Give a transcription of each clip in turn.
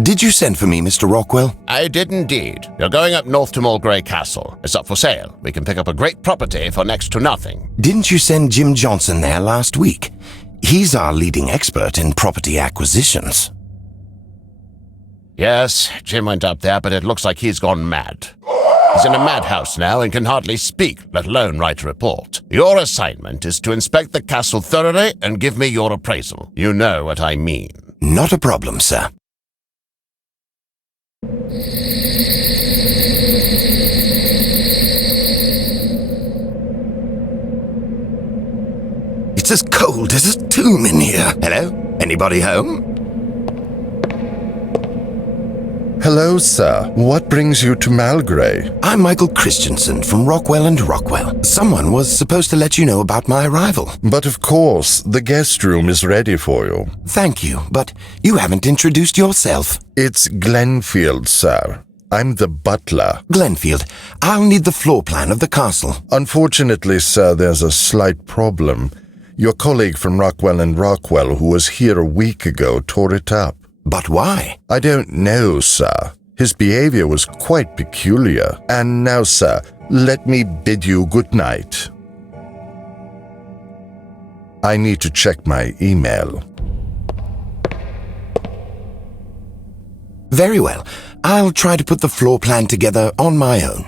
Did you send for me, Mr. Rockwell? I did indeed. You're going up north to Malgrey Castle. It's up for sale. We can pick up a great property for next to nothing. Didn't you send Jim Johnson there last week? He's our leading expert in property acquisitions. Yes, Jim went up there, but it looks like he's gone mad. He's in a madhouse now and can hardly speak, let alone write a report. Your assignment is to inspect the castle thoroughly and give me your appraisal. You know what I mean. Not a problem, sir. It's as cold as a tomb in here. Hello? Anybody home? Hello, sir. What brings you to Malgray? I'm Michael Christensen from Rockwell and Rockwell. Someone was supposed to let you know about my arrival. But of course, the guest room is ready for you. Thank you, but you haven't introduced yourself. It's Glenfield, sir. I'm the butler. Glenfield, I'll need the floor plan of the castle. Unfortunately, sir, there's a slight problem. Your colleague from Rockwell and Rockwell, who was here a week ago, tore it up. But why? I don't know, sir. His behavior was quite peculiar. And now, sir, let me bid you good night. I need to check my email. Very well. I'll try to put the floor plan together on my own.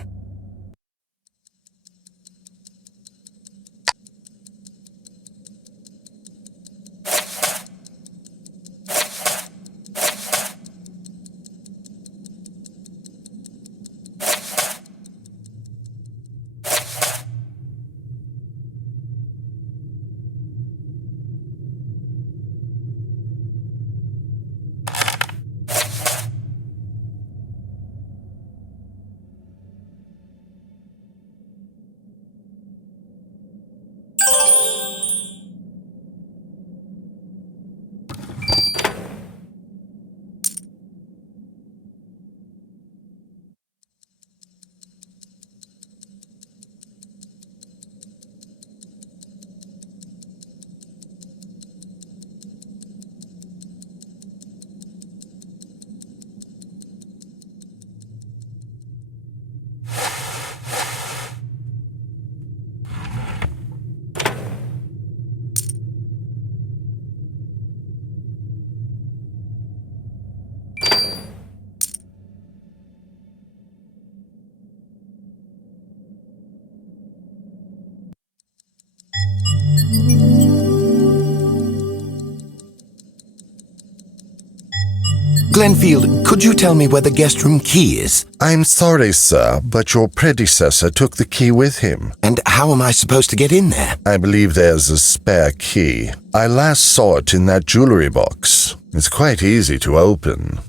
Glenfield, could you tell me where the guest room key is? I'm sorry, sir, but your predecessor took the key with him. And how am I supposed to get in there? I believe there's a spare key. I last saw it in that jewelry box. It's quite easy to open.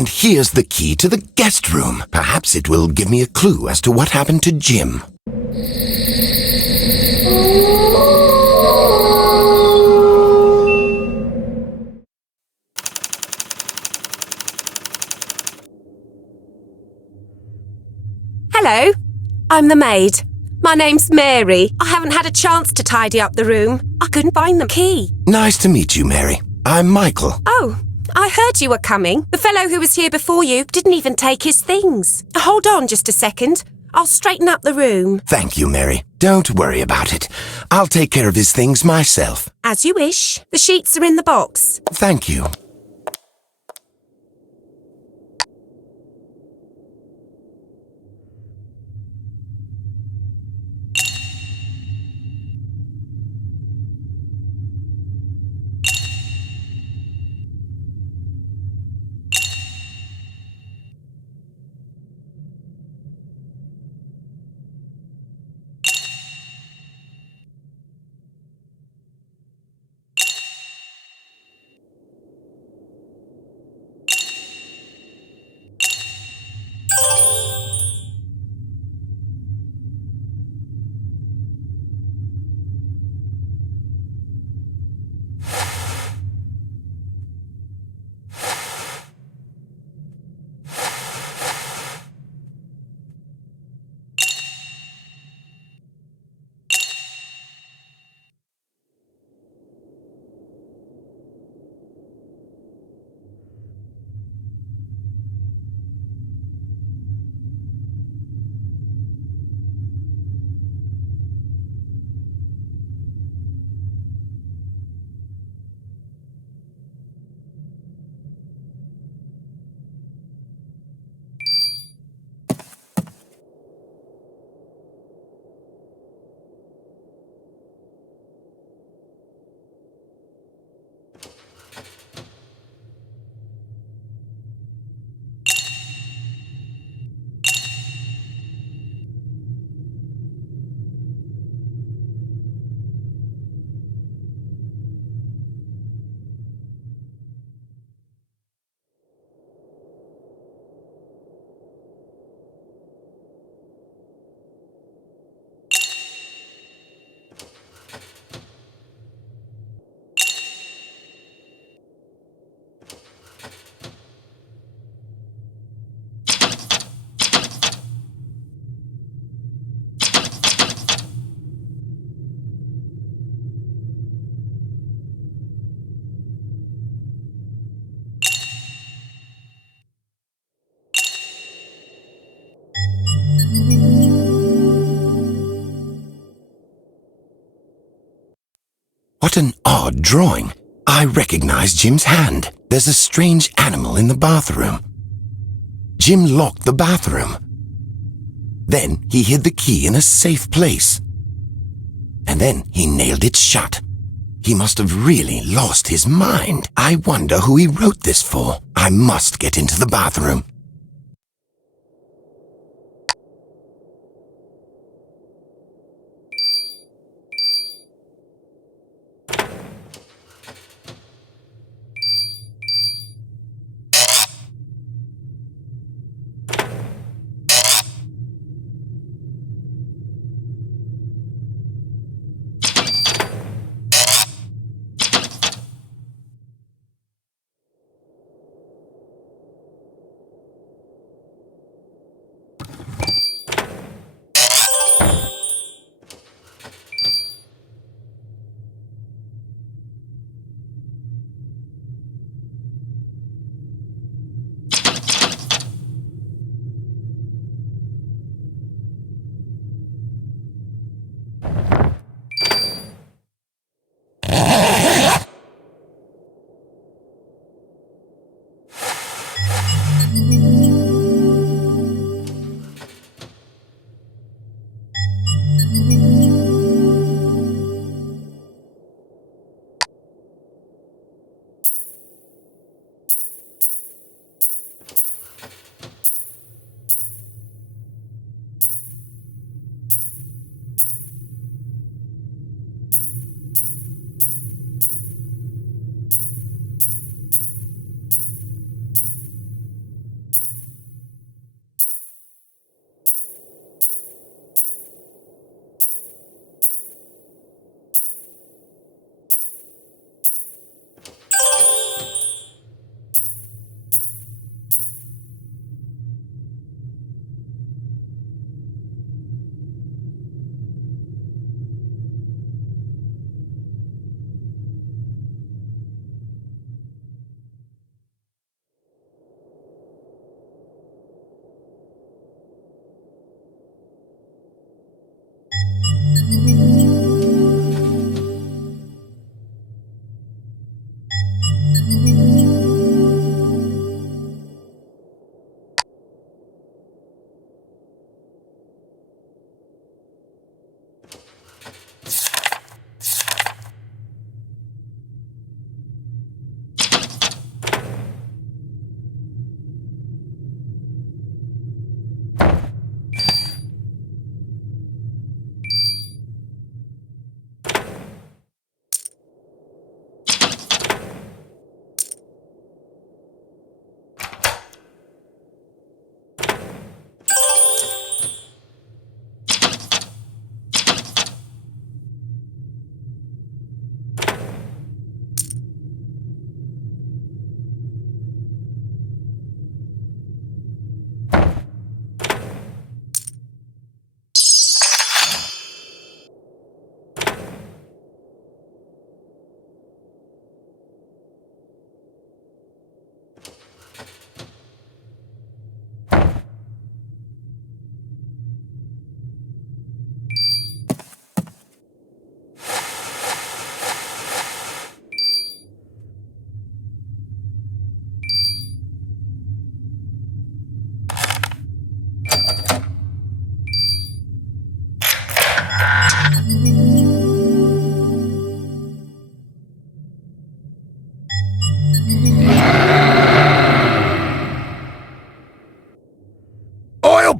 And here's the key to the guest room. Perhaps it will give me a clue as to what happened to Jim. Hello, I'm the maid. My name's Mary. I haven't had a chance to tidy up the room. I couldn't find the key. Nice to meet you, Mary. I'm Michael. Oh, I heard you were coming. The fellow who was here before you didn't even take his things. Hold on just a second. I'll straighten up the room. Thank you, Mary. Don't worry about it. I'll take care of his things myself. As you wish. The sheets are in the box. Thank you. What an odd drawing. I recognize Jim's hand. There's a strange animal in the bathroom. Jim locked the bathroom. Then he hid the key in a safe place. And then he nailed it shut. He must have really lost his mind. I wonder who he wrote this for. I must get into the bathroom.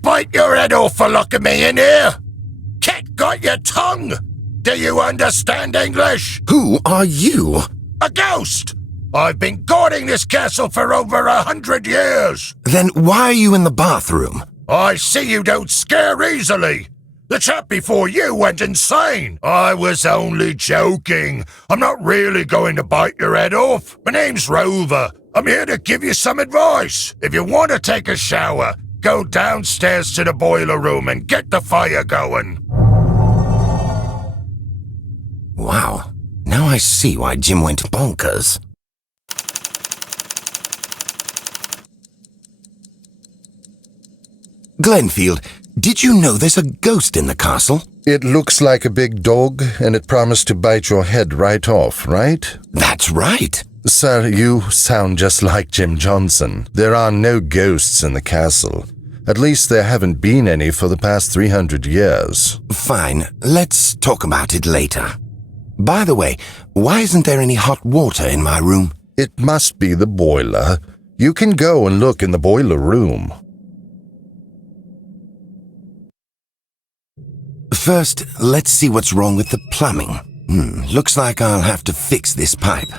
Bite your head off for locking me in here! Cat got your tongue! Do you understand English? Who are you? A ghost! I've been guarding this castle for over 100 years! Then why are you in the bathroom? I see you don't scare easily! The chap before you went insane! I was only joking. I'm not really going to bite your head off. My name's Rover. I'm here to give you some advice. If you want to take a shower, go downstairs to the boiler room and get the fire going. Wow, now I see why Jim went bonkers. Glenfield, did you know there's a ghost in the castle? It looks like a big dog, and it promised to bite your head right off, right? That's right. Sir, you sound just like Jim Johnson. There are no ghosts in the castle. At least there haven't been any for the past 300 years. Fine, let's talk about it later. By the way, why isn't there any hot water in my room? It must be the boiler. You can go and look in the boiler room. First, let's see what's wrong with the plumbing. Looks like I'll have to fix this pipe.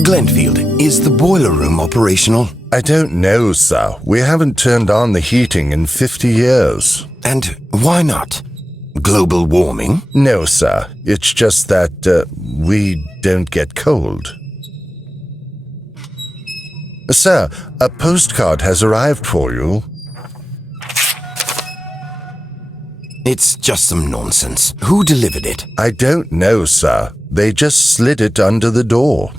Glenfield, is the boiler room operational? I don't know, sir. We haven't turned on the heating in 50 years. And why not? Global warming? No, sir. It's just that we don't get cold. Sir, a postcard has arrived for you. It's just some nonsense. Who delivered it? I don't know, sir. They just slid it under the door.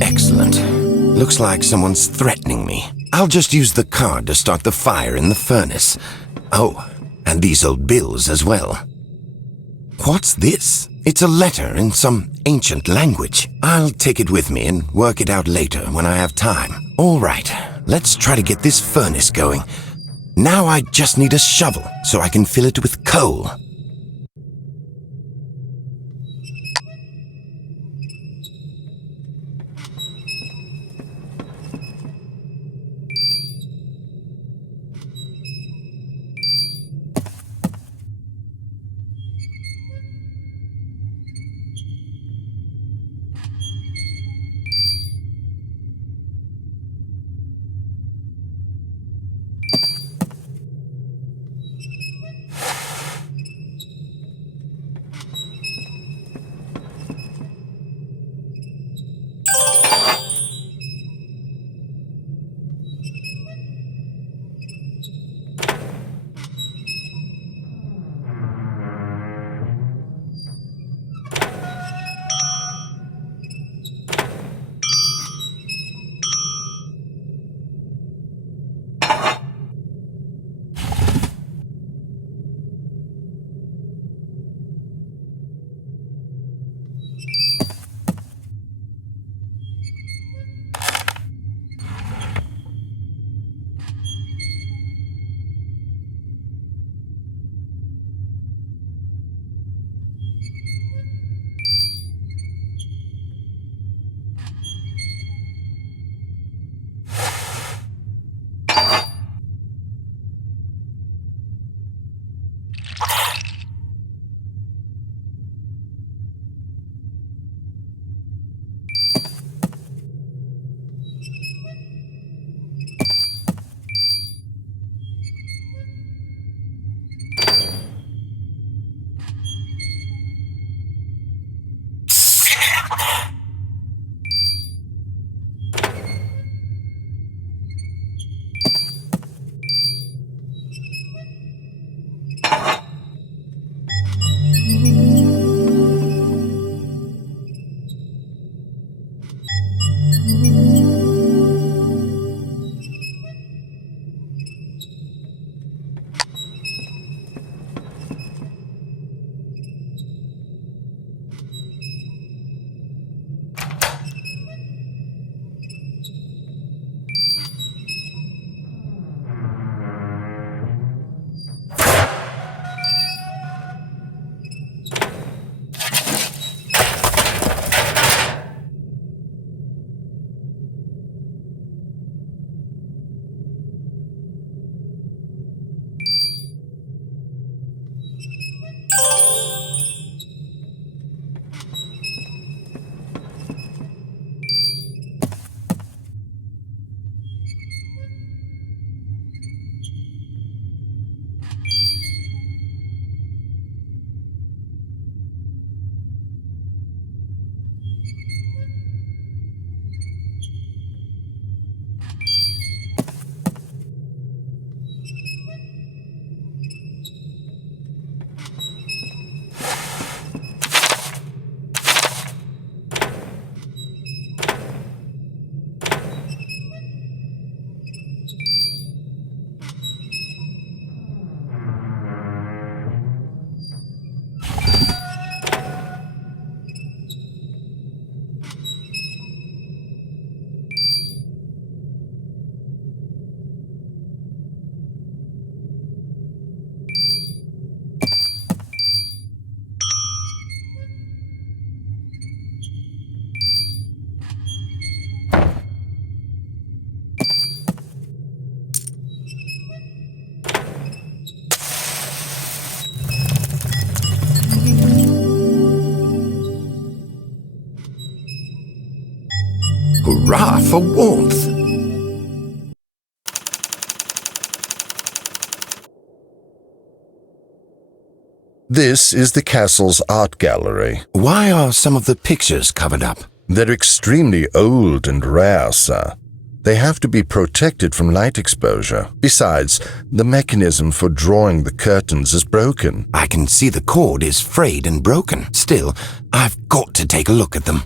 Excellent. Looks like someone's threatening me. I'll just use the card to start the fire in the furnace. Oh, and these old bills as well. What's this? It's a letter in some ancient language. I'll take it with me and work it out later when I have time. All right, let's try to get this furnace going. Now I just need a shovel so I can fill it with coal. Hurrah for warmth! This is the castle's art gallery. Why are some of the pictures covered up? They're extremely old and rare, sir. They have to be protected from light exposure. Besides, the mechanism for drawing the curtains is broken. I can see the cord is frayed and broken. Still, I've got to take a look at them.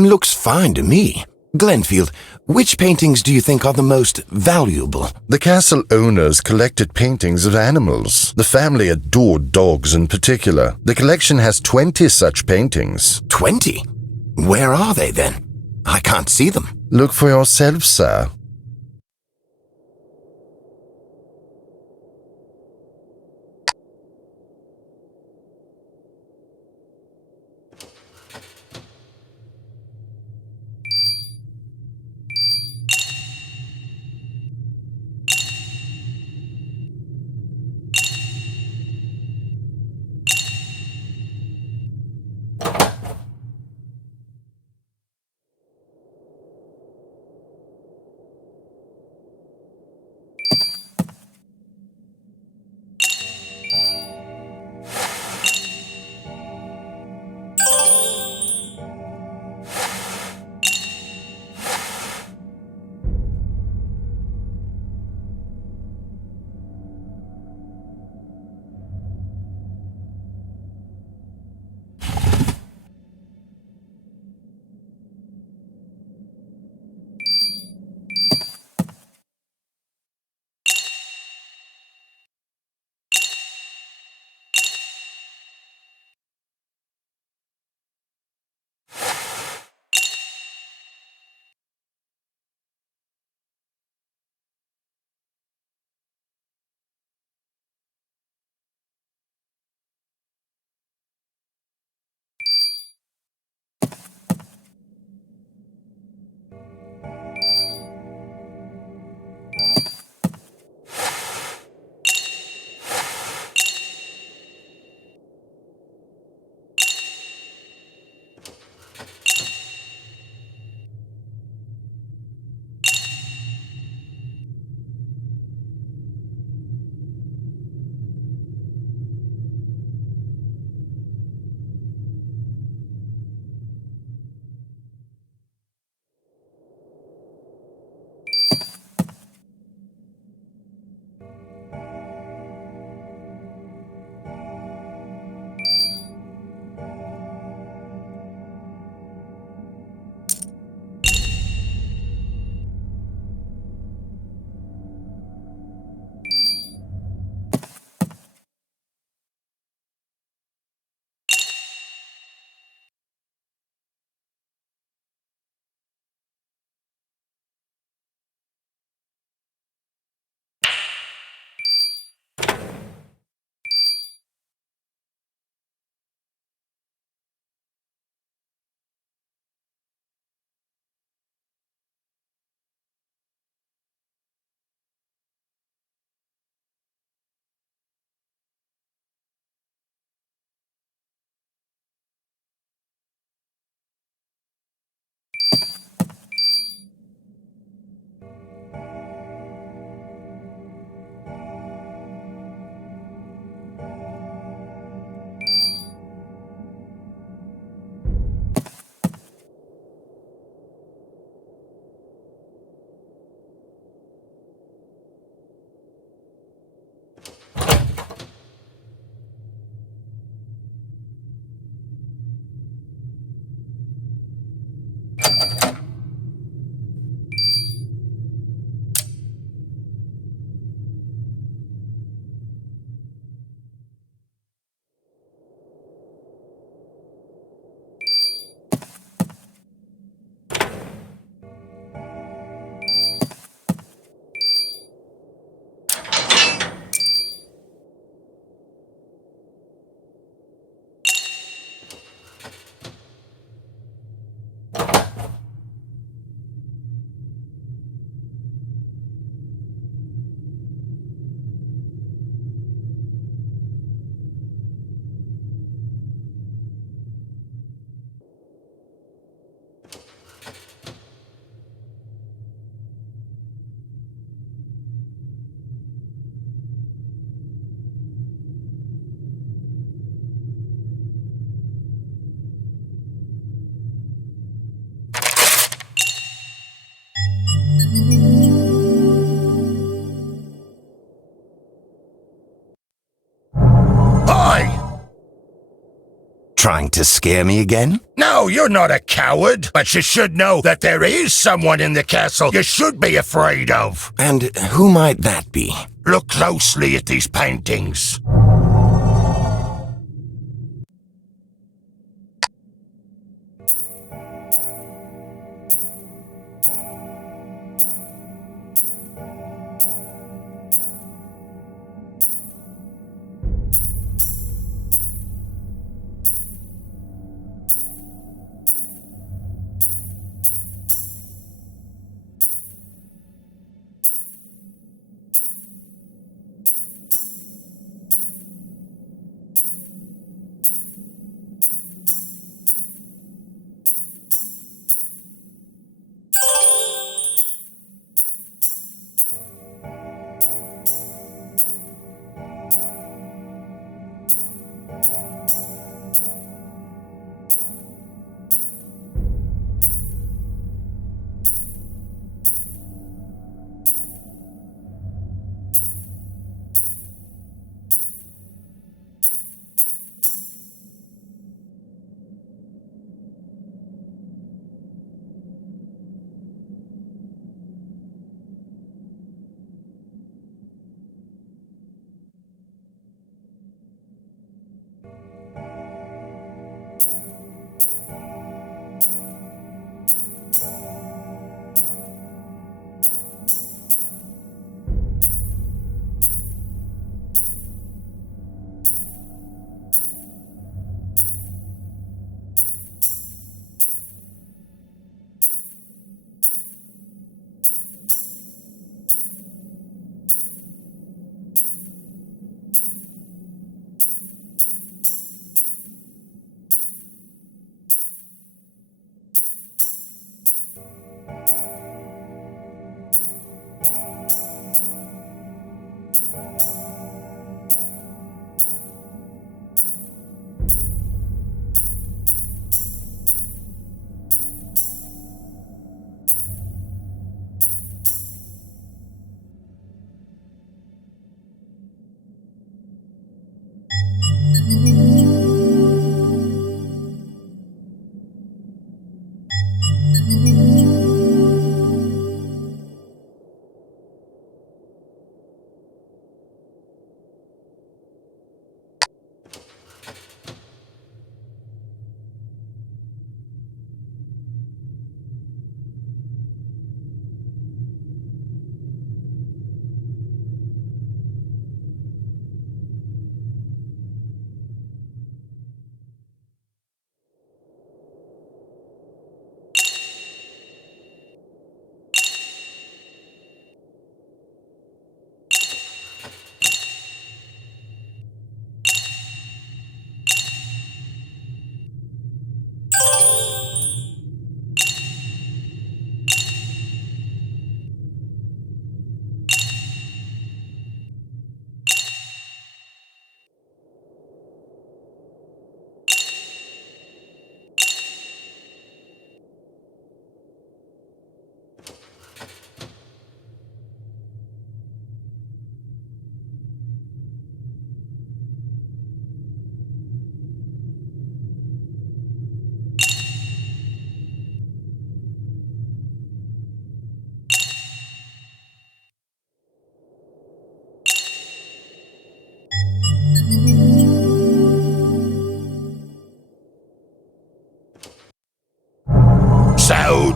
Looks fine to me. Glenfield, which paintings do you think are the most valuable? The castle owners collected paintings of animals. The family adored dogs in particular. The collection has 20 such paintings. 20? Where are they then? I can't see them. Look for yourself, sir. Hi! Trying to scare me again? No, you're not a coward, but you should know that there is someone in the castle you should be afraid of. And who might that be? Look closely at these paintings.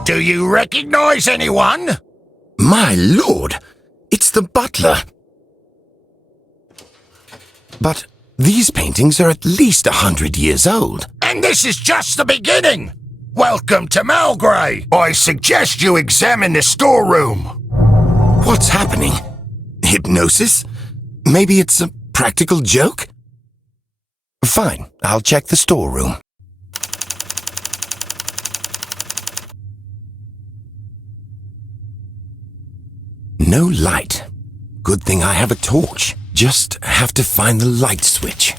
Do you recognize anyone? My lord, it's the butler. But these paintings are at least 100 years old. And this is just the beginning. Welcome to Malgray. I suggest you examine the storeroom. What's happening? Hypnosis? Maybe it's a practical joke? Fine, I'll check the storeroom. No light. Good thing I have a torch. Just have to find the light switch.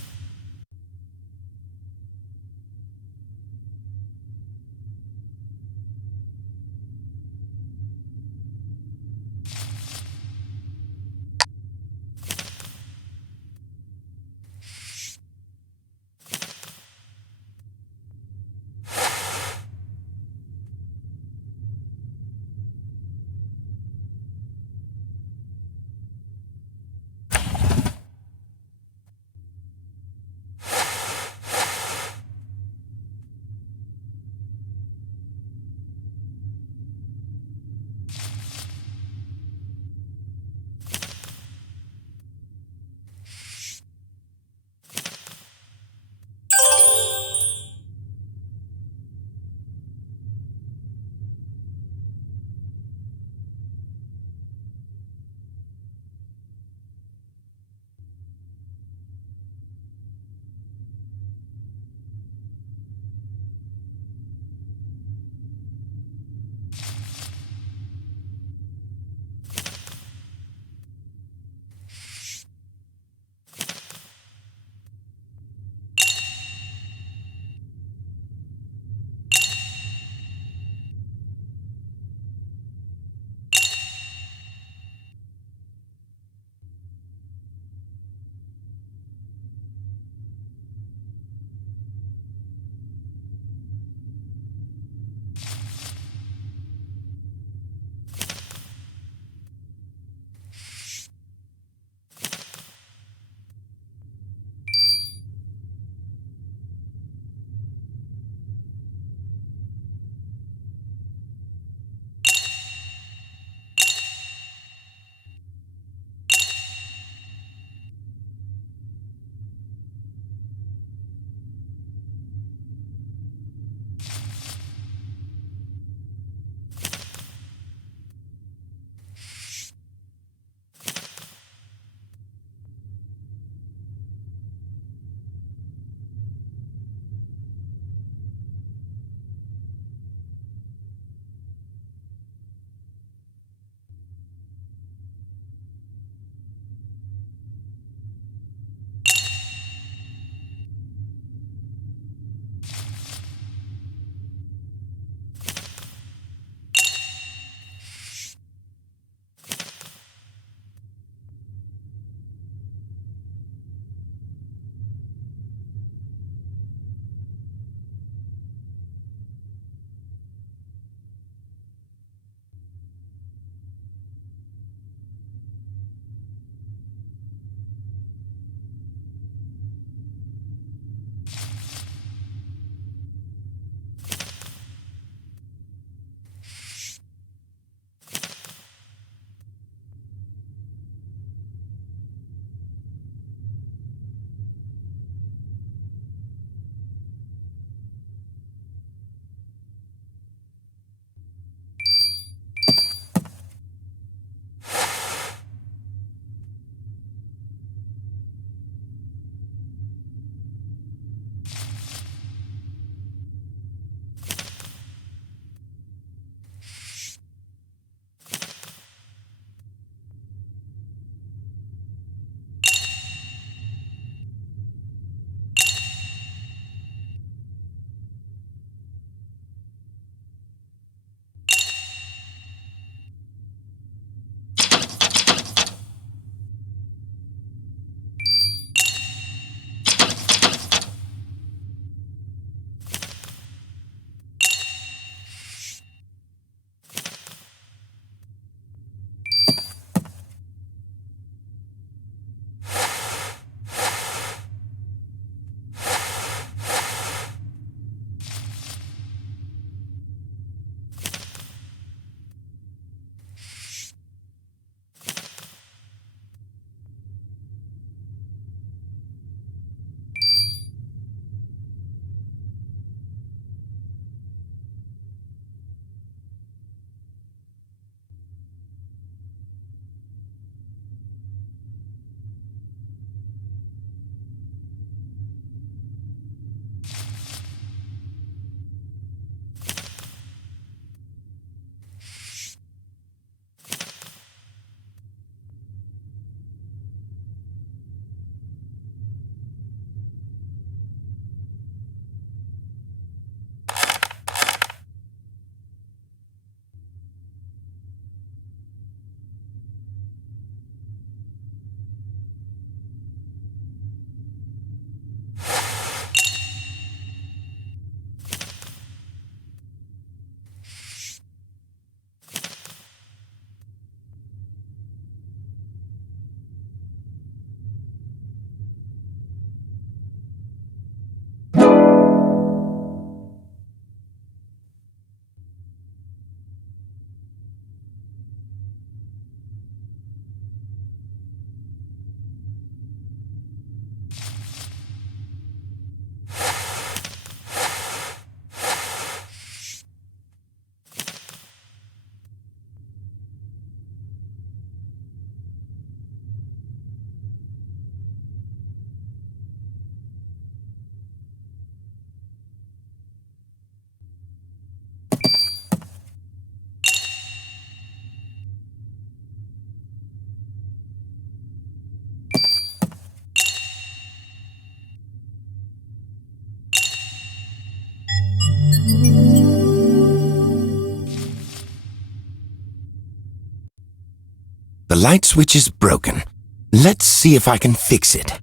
The light switch is broken. Let's see if I can fix it.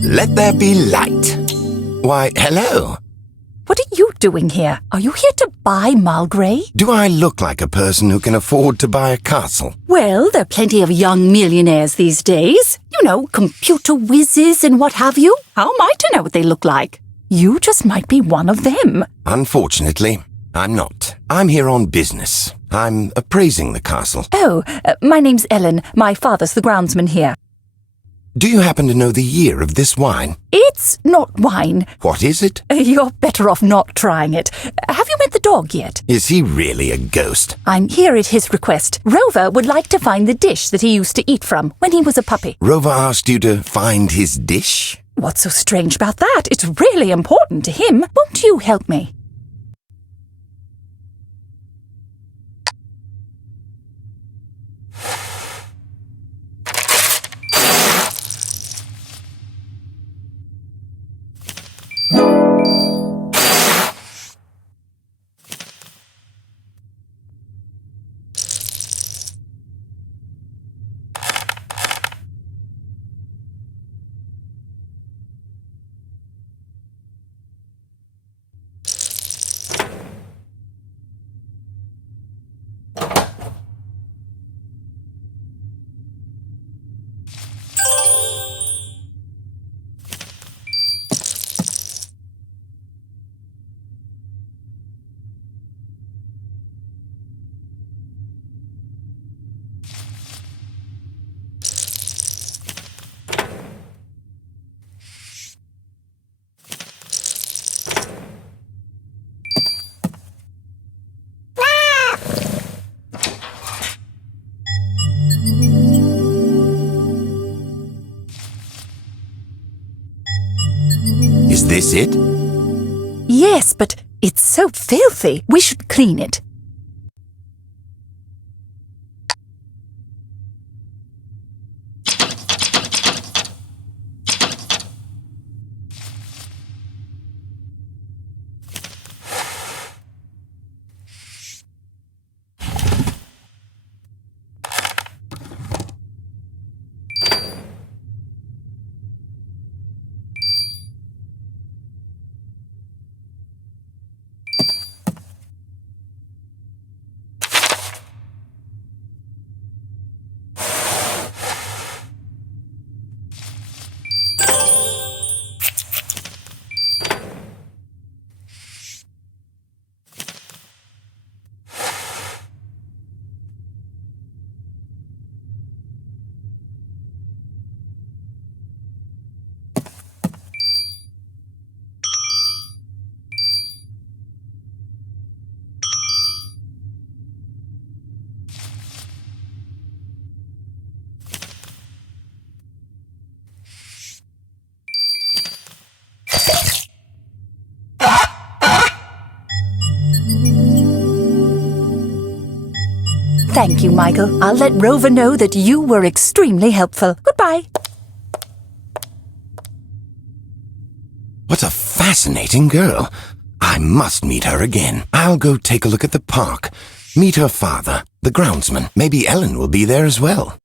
Let there be light. Why, hello. What are you doing here? Are you here to buy Malgray? Do I look like a person who can afford to buy a castle? Well, there are plenty of young millionaires these days. You know, computer whizzes and what have you. How am I to know what they look like? You just might be one of them. Unfortunately, I'm not. I'm here on business. I'm appraising the castle. Oh, my name's Ellen. My father's the groundsman here. Do you happen to know the year of this wine? It's not wine. What is it? You're better off not trying it. Have you met the dog yet? Is he really a ghost? I'm here at his request. Rover would like to find the dish that he used to eat from when he was a puppy. Rover asked you to find his dish? What's so strange about that? It's really important to him. Won't you help me? Is this it? Yes, but it's so filthy. We should clean it. Thank you, Michael. I'll let Rover know that you were extremely helpful. Goodbye. What a fascinating girl. I must meet her again. I'll go take a look at the park. Meet her father, the groundsman. Maybe Ellen will be there as well.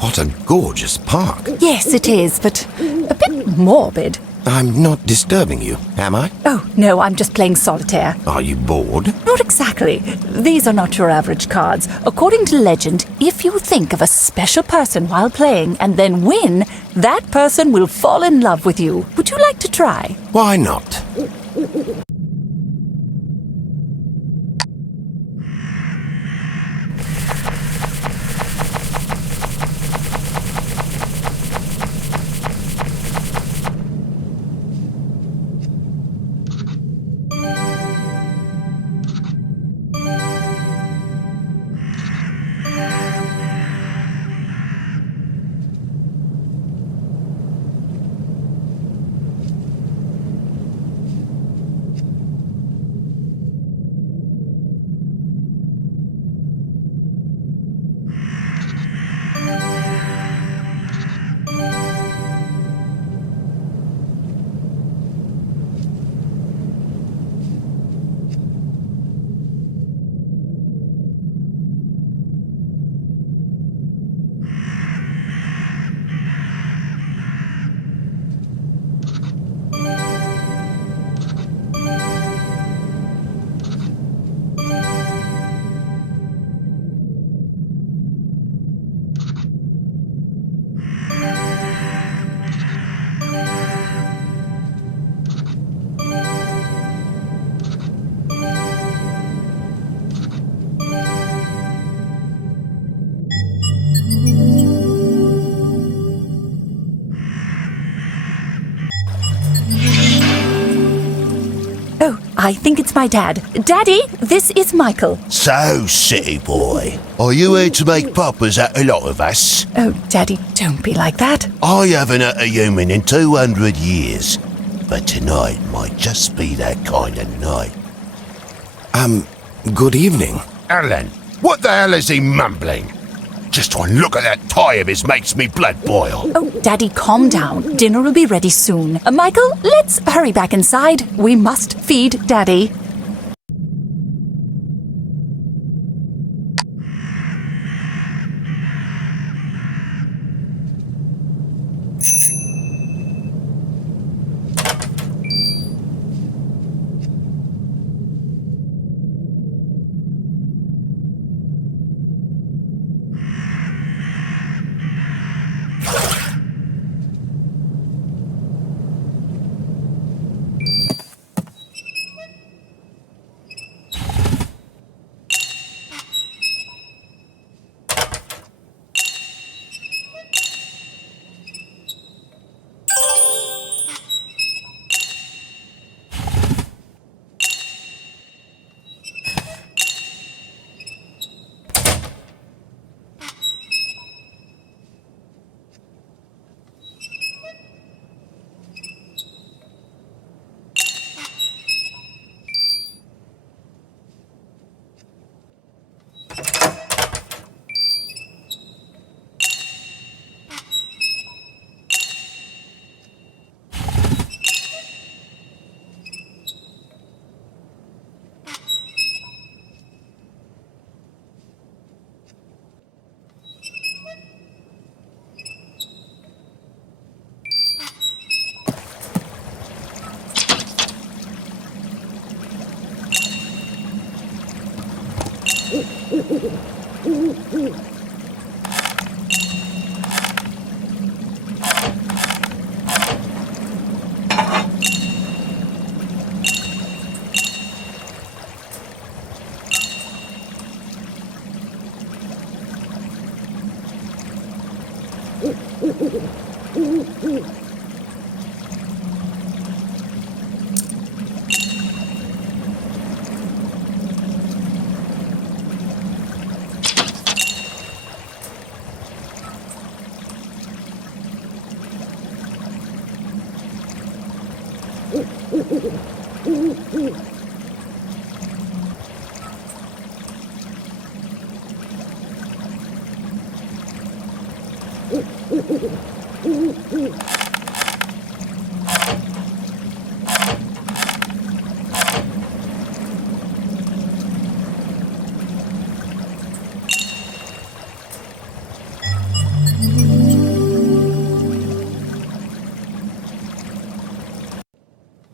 What a gorgeous park. Yes, it is, but a bit morbid. I'm not disturbing you, am I? Oh, no, I'm just playing solitaire. Are you bored? Not exactly. These are not your average cards. According to legend, if you think of a special person while playing and then win, that person will fall in love with you. Would you like to try? Why not? I think it's my dad. Daddy, this is Michael. So, city boy, are you here to make papas at a lot of us? Oh, Daddy, don't be like that. I haven't had a human in 200 years, but tonight might just be that kind of night. Good evening. Alan, what the hell is he mumbling? Just one look at that tie of his makes me blood boil. Oh, Daddy, calm down. Dinner will be ready soon. Michael, let's hurry back inside. We must feed Daddy.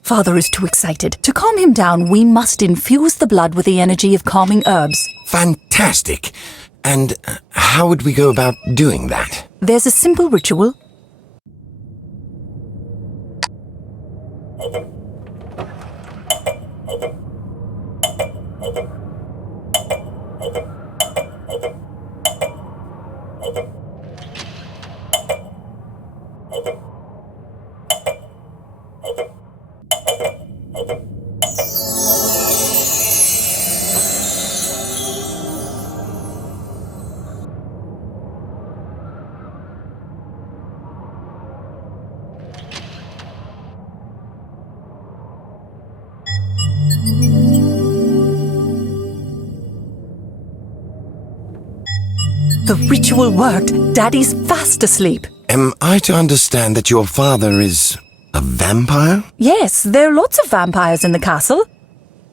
Father is too excited. To calm him down, we must infuse the blood with the energy of calming herbs. Fantastic. And how would we go about doing that? There's a simple ritual. The ritual worked. Daddy's fast asleep. Am I to understand that your father is a vampire? Yes, there are lots of vampires in the castle.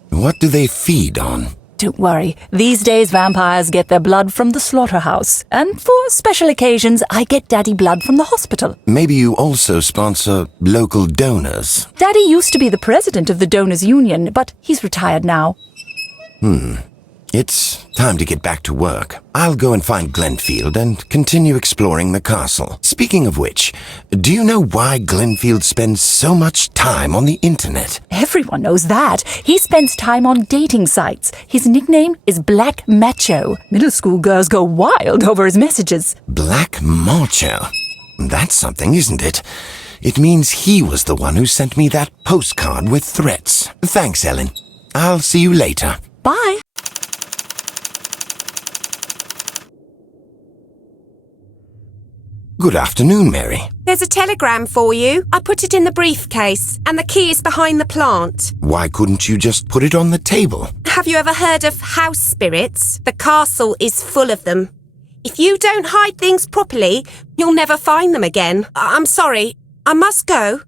What do they feed on? Don't worry. These days, vampires get their blood from the slaughterhouse. And for special occasions, I get Daddy blood from the hospital. Maybe you also sponsor local donors. Daddy used to be the president of the Donors Union, but he's retired now. It's time to get back to work. I'll go and find Glenfield and continue exploring the castle. Speaking of which, do you know why Glenfield spends so much time on the internet? Everyone knows that. He spends time on dating sites. His nickname is Black Macho. Middle school girls go wild over his messages. Black Macho. That's something, isn't it? It means he was the one who sent me that postcard with threats. Thanks, Ellen. I'll see you later. Bye. Good afternoon, Mary. There's a telegram for you. I put it in the briefcase, and the key is behind the plant. Why couldn't you just put it on the table? Have you ever heard of house spirits? The castle is full of them. If you don't hide things properly, you'll never find them again. I'm sorry. I must go.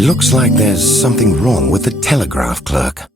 Looks like there's something wrong with the telegraph clerk.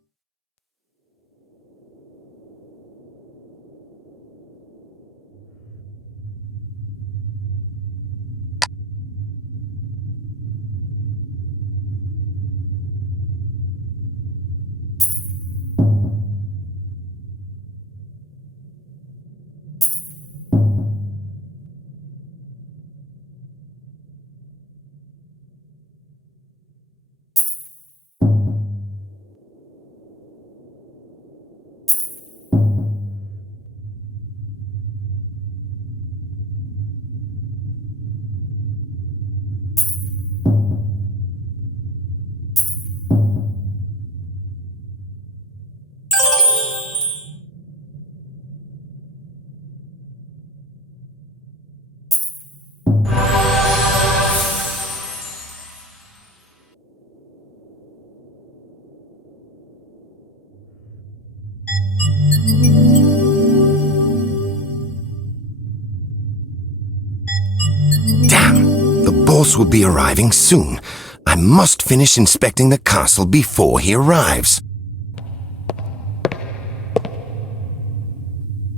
Damn! The boss will be arriving soon. I must finish inspecting the castle before he arrives.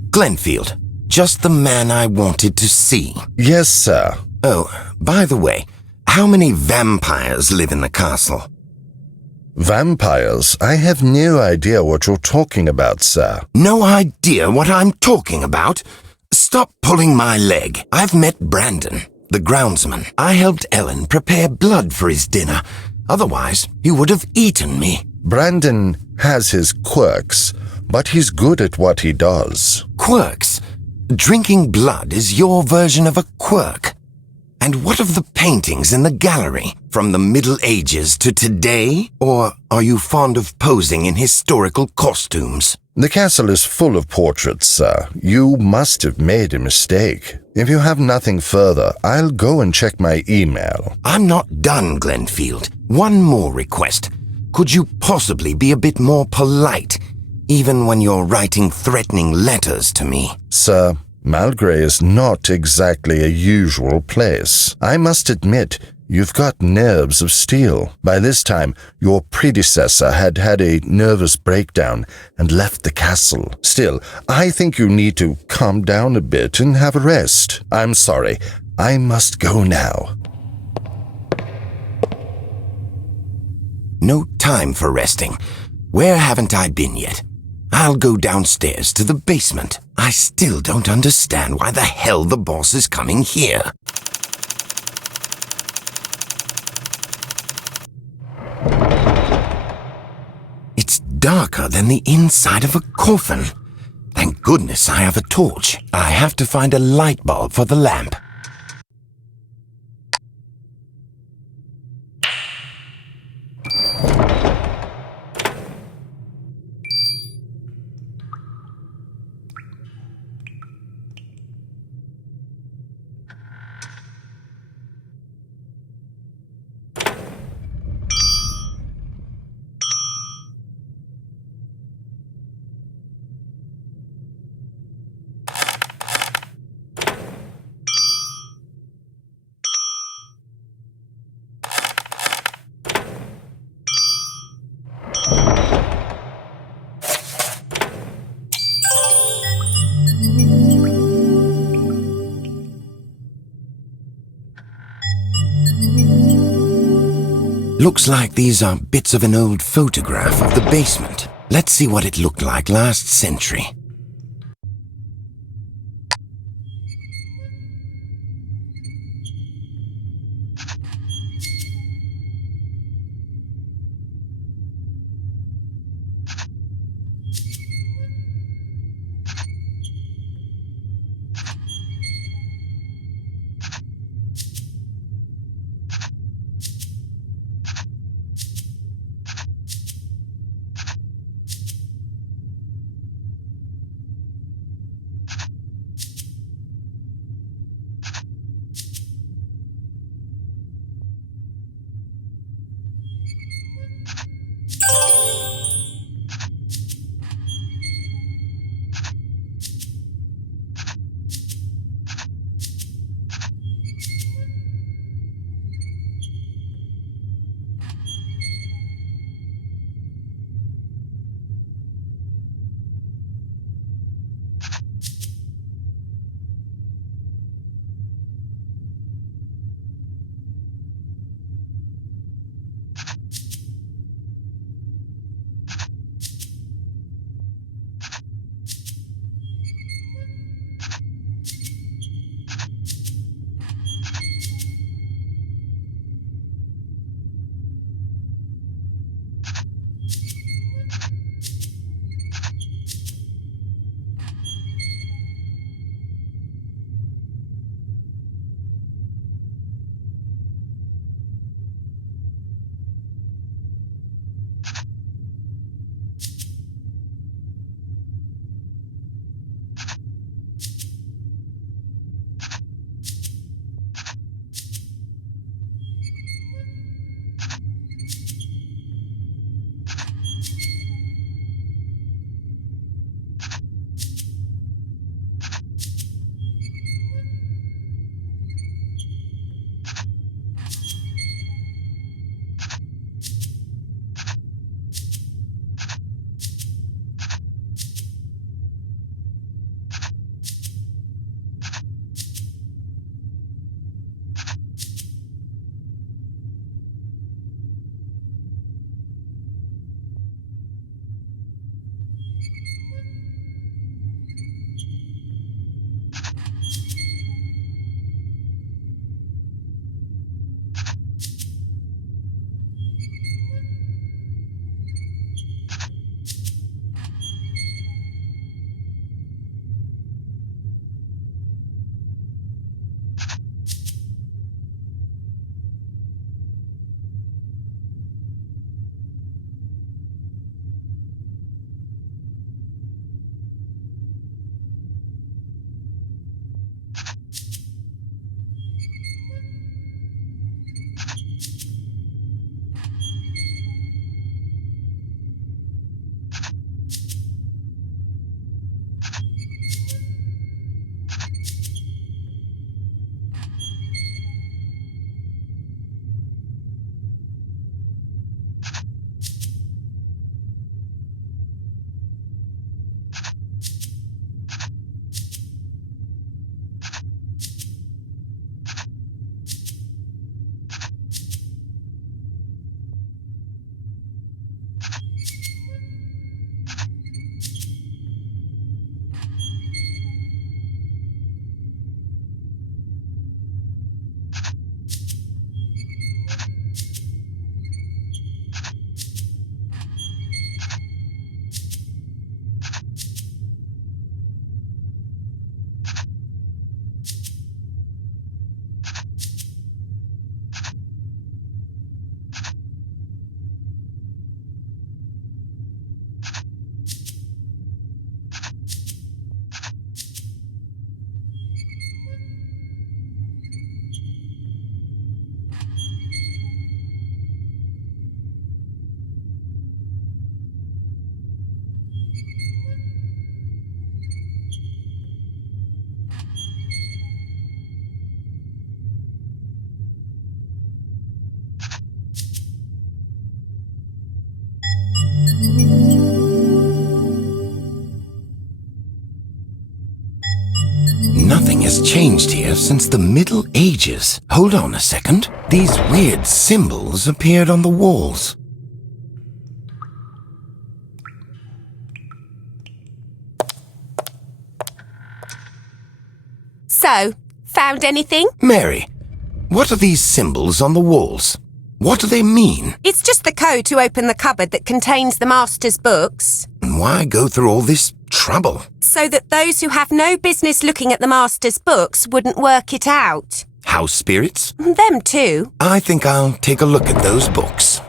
Glenfield, just the man I wanted to see. Yes, sir. Oh, by the way, how many vampires live in the castle? Vampires? I have no idea what you're talking about, sir. No idea what I'm talking about? Stop pulling my leg. I've met Brandon, the groundsman. I helped Ellen prepare blood for his dinner. Otherwise, he would have eaten me. Brandon has his quirks, but he's good at what he does. Quirks? Drinking blood is your version of a quirk. And what of the paintings in the gallery, from the Middle Ages to today? Or are you fond of posing in historical costumes? The castle is full of portraits, sir. You must have made a mistake. If you have nothing further, I'll go and check my email. I'm not done, Glenfield. One more request. Could you possibly be a bit more polite, even when you're writing threatening letters to me? Sir, Malgray is not exactly a usual place. I must admit, you've got nerves of steel. By this time, your predecessor had had a nervous breakdown and left the castle. Still, I think you need to calm down a bit and have a rest. I'm sorry. I must go now. No time for resting. Where haven't I been yet? I'll go downstairs to the basement. I still don't understand why the hell the boss is coming here. It's darker than the inside of a coffin. Thank goodness I have a torch. I have to find a light bulb for the lamp. Looks like these are bits of an old photograph of the basement. Let's see what it looked like last century. changed here since the Middle Ages. Hold on a second. These weird symbols appeared on the walls. So, found anything? Mary, what are these symbols on the walls? What do they mean? It's just the code to open the cupboard that contains the Master's books. And why go through all this trouble? So that those who have no business looking at the Master's books wouldn't work it out. House spirits? Them too. I think I'll take a look at those books.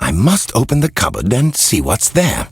I must open the cupboard and see what's there.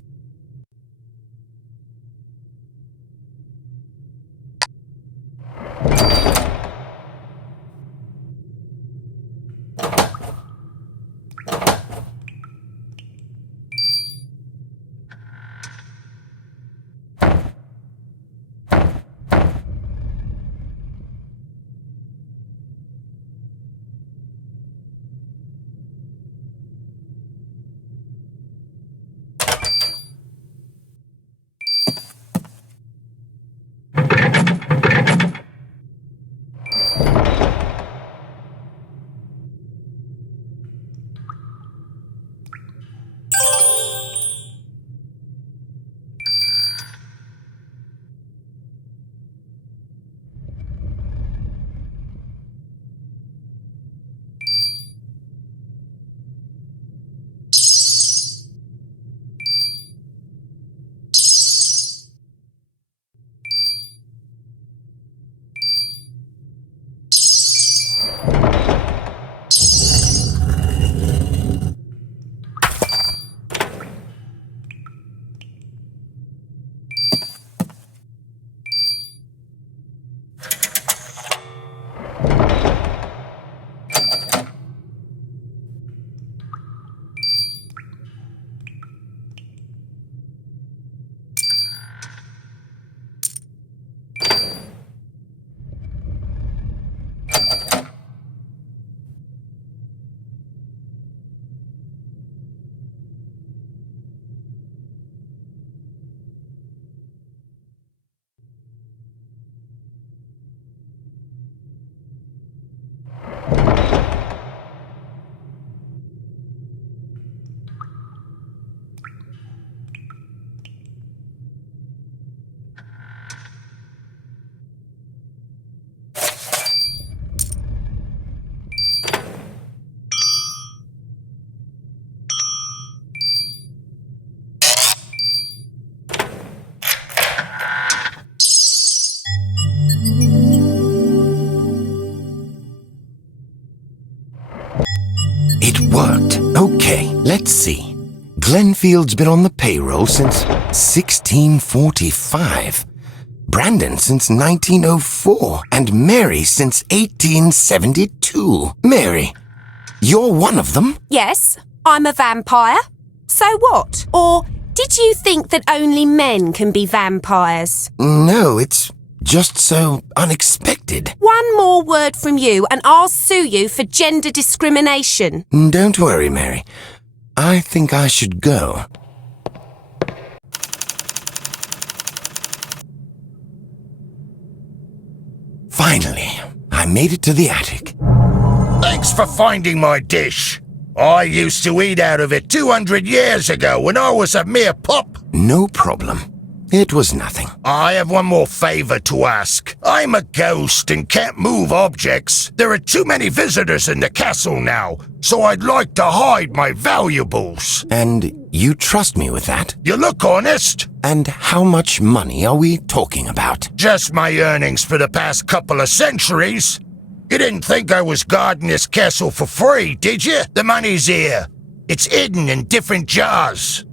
It worked. Okay, let's see. Glenfield's been on the payroll since 1645. Brandon since 1904. And Mary since 1872. Mary, you're one of them? Yes, I'm a vampire. So what? Or did you think that only men can be vampires? No, it's just so unexpected. One more word from you and I'll sue you for gender discrimination. Don't worry, Mary. I think I should go. Finally, I made it to the attic. Thanks for finding my dish. I used to eat out of it 200 years ago when I was a mere pup. No problem. It was nothing. I have one more favor to ask. I'm a ghost and can't move objects. There are too many visitors in the castle now, so I'd like to hide my valuables. And you trust me with that? You look honest. And how much money are we talking about? Just my earnings for the past couple of centuries. You didn't think I was guarding this castle for free, did you? The money's here. It's hidden in different jars.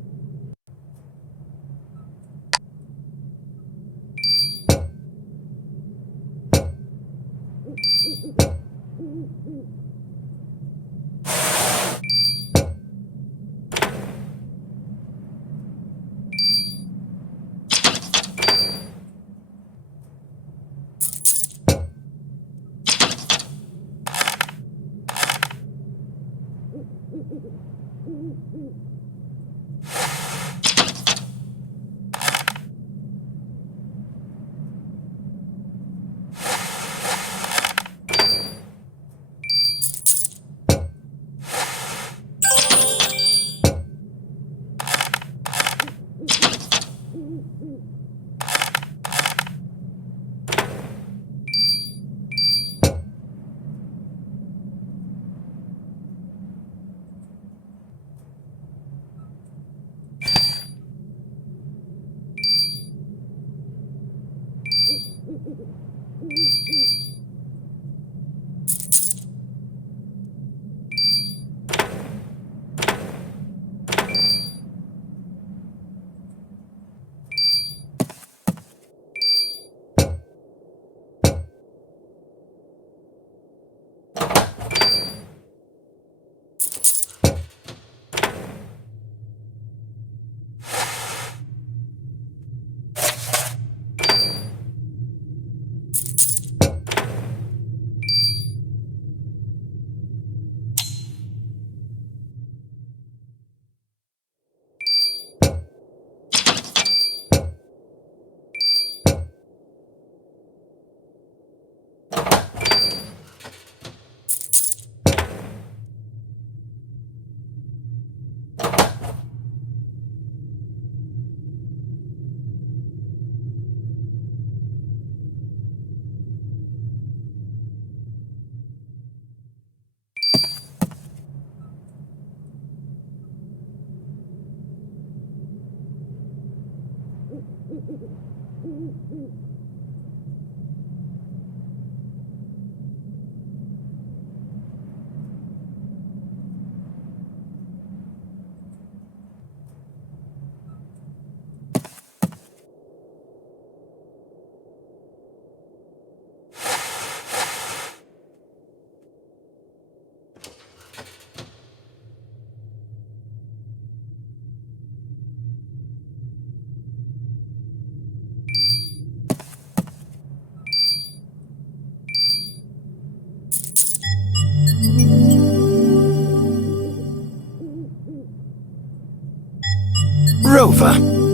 Rover,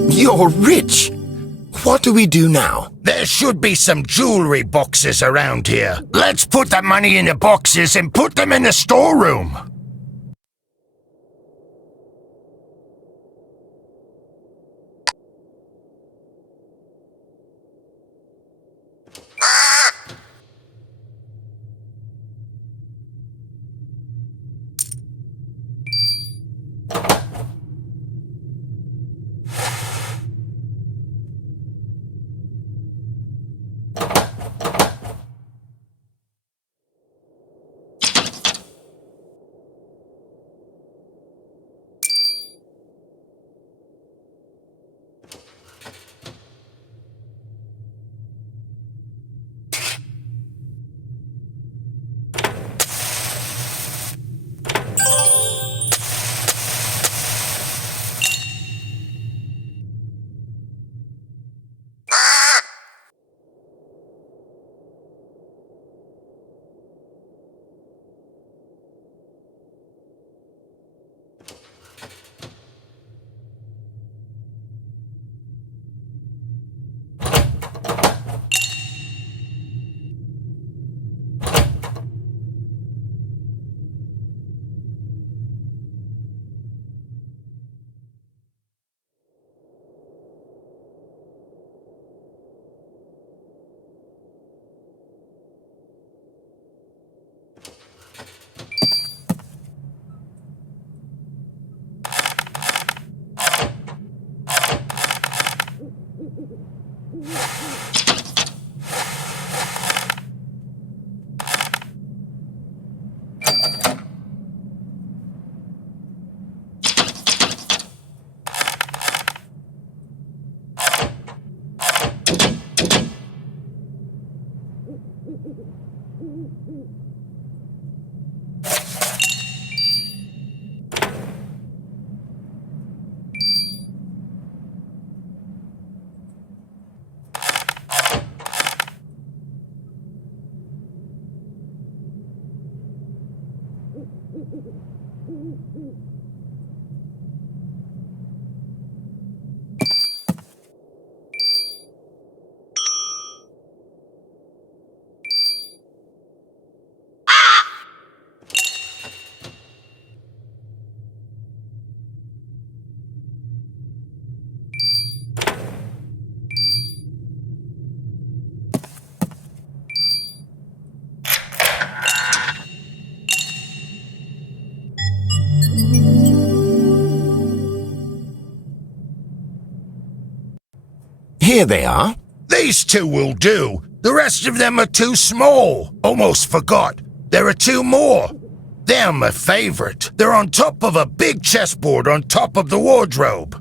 you're rich. What do we do now? There should be some jewelry boxes around here. Let's put the money in the boxes and put them in the storeroom. Here they are. These two will do. The rest of them are too small. Almost forgot. There are two more. They're my favorite. They're on top of a big chessboard on top of the wardrobe.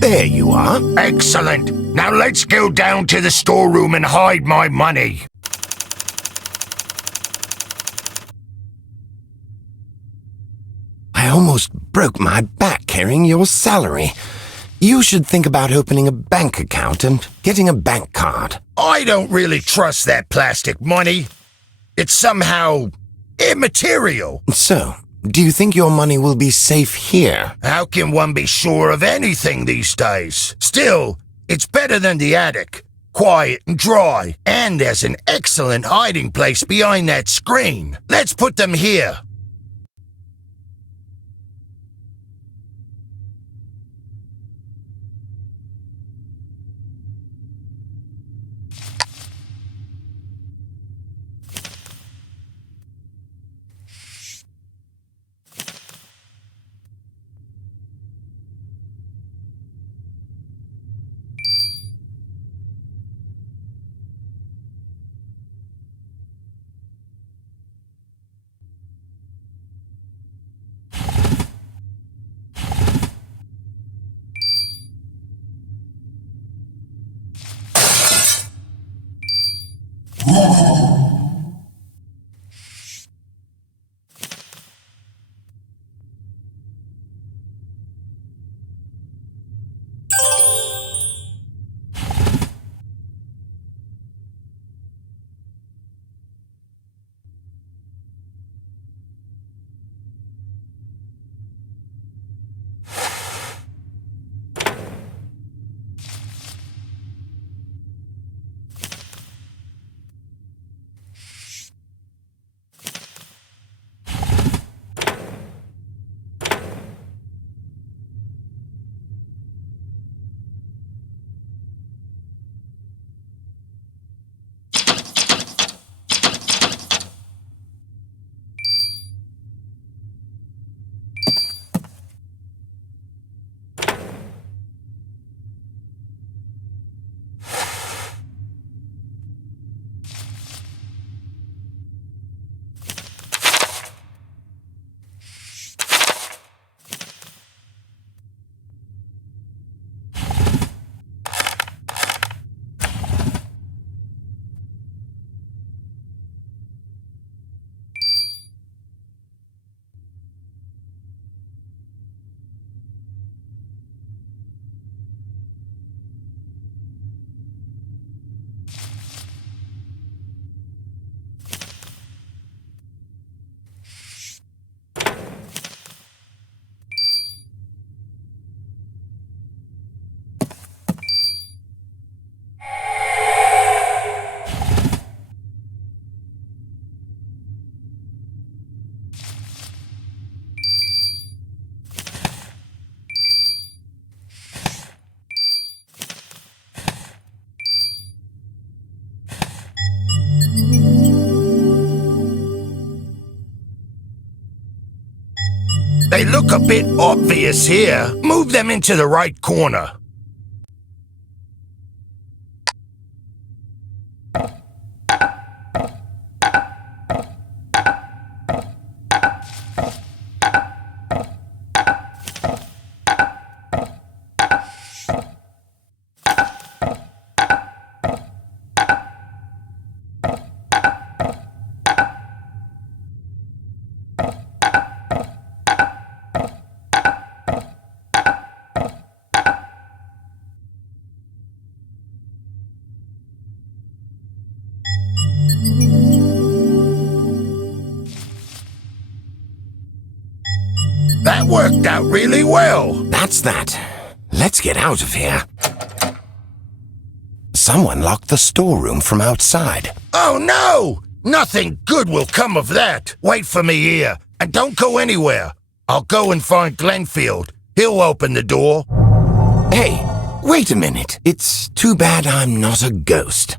There you are. Excellent. Now let's go down to the storeroom and hide my money. I almost broke my back carrying your salary. You should think about opening a bank account and getting a bank card. I don't really trust that plastic money. It's somehow immaterial. So, do you think your money will be safe here? How can one be sure of anything these days? Still, it's better than the attic. Quiet and dry. And there's an excellent hiding place behind that screen. Let's put them here. They look a bit obvious here. Move them into the right corner. That worked out really well. That's that. Let's get out of here. Someone locked the storeroom from outside. Oh no! Nothing good will come of that. Wait for me here, and don't go anywhere. I'll go and find Glenfield. He'll open the door. Hey, wait a minute. It's too bad I'm not a ghost.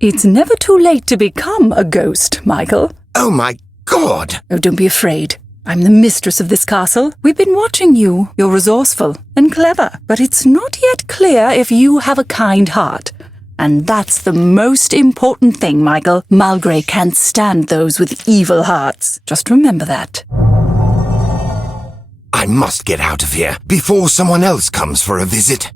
It's never too late to become a ghost, Michael. Oh my God! Oh, don't be afraid. I'm the mistress of this castle. We've been watching you. You're resourceful and clever, but it's not yet clear if you have a kind heart. And that's the most important thing, Michael. Malgray can't stand those with evil hearts. Just remember that. I must get out of here before someone else comes for a visit.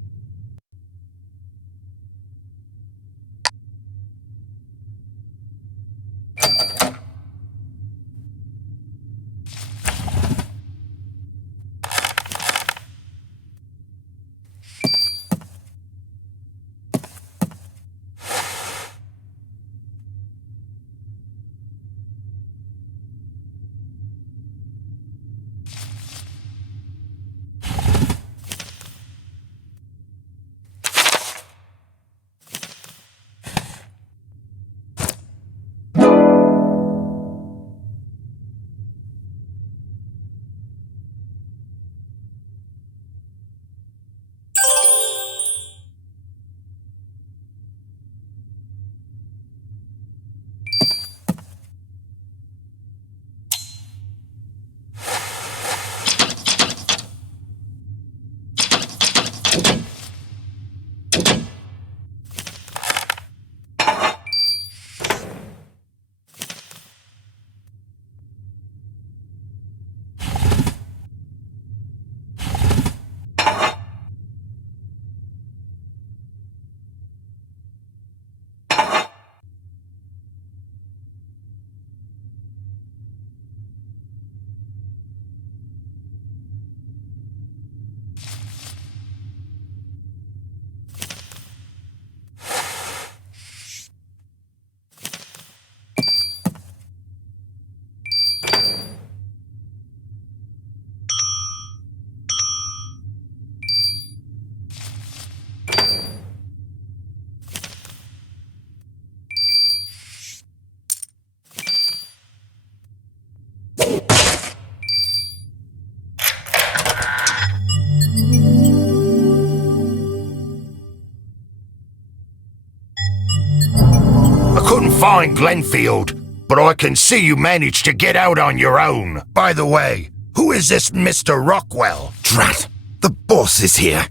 Find Glenfield, but I can see you managed to get out on your own. By the way, who is this Mr. Rockwell? Drat! The boss is here.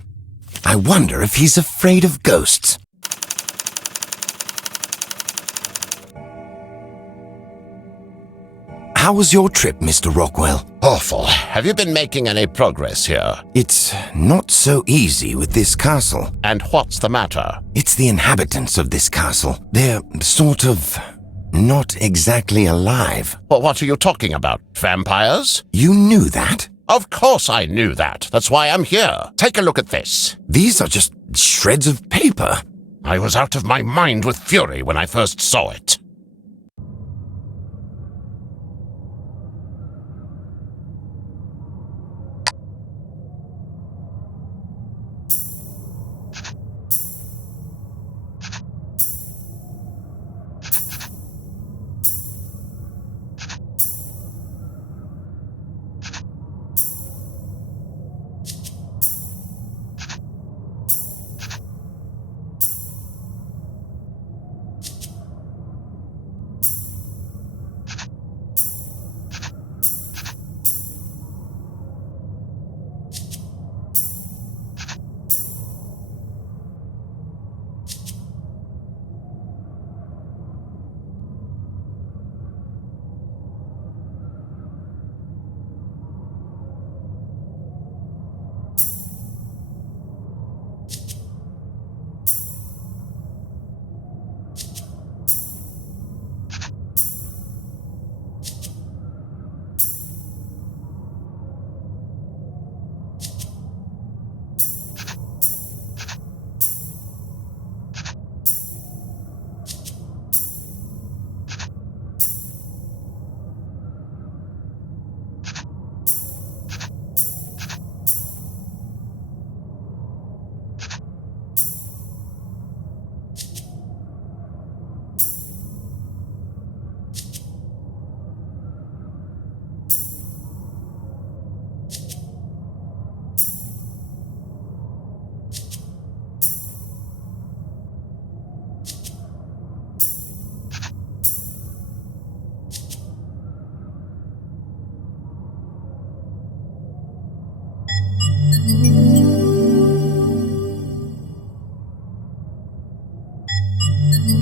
I wonder if he's afraid of ghosts. How was your trip, Mr. Rockwell? Awful. Have you been making any progress here? It's not so easy with this castle. And what's the matter? It's the inhabitants of this castle. They're sort of not exactly alive. Well, what are you talking about? Vampires? You knew that? Of course I knew that. That's why I'm here. Take a look at this. These are just shreds of paper. I was out of my mind with fury when I first saw it.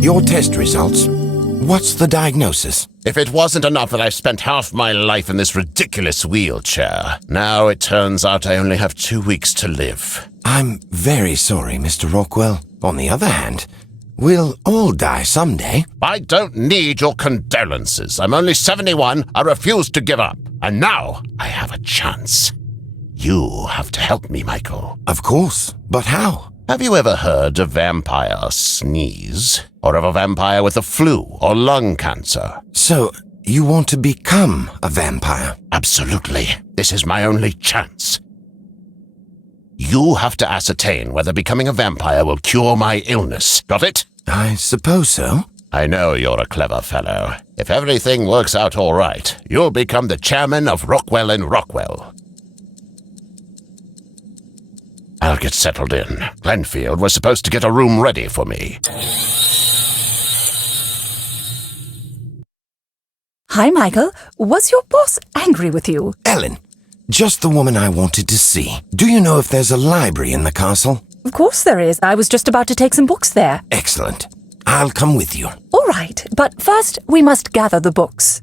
Your test results. What's the diagnosis? If it wasn't enough that I've spent half my life in this ridiculous wheelchair, now it turns out I only have 2 weeks to live. I'm very sorry, Mr. Rockwell. On the other hand, we'll all die someday. I don't need your condolences. I'm only 71. I refuse to give up. And now I have a chance. You have to help me, Michael. Of course, but how? Have you ever heard a vampire sneeze? Or of a vampire with the flu or lung cancer? So, you want to become a vampire? Absolutely. This is my only chance. You have to ascertain whether becoming a vampire will cure my illness. Got it? I suppose so. I know you're a clever fellow. If everything works out all right, you'll become the chairman of Rockwell and Rockwell. I'll get settled in. Glenfield was supposed to get a room ready for me. Hi, Michael. Was your boss angry with you? Ellen, just the woman I wanted to see. Do you know if there's a library in the castle? Of course there is. I was just about to take some books there. Excellent. I'll come with you. All right, but first we must gather the books.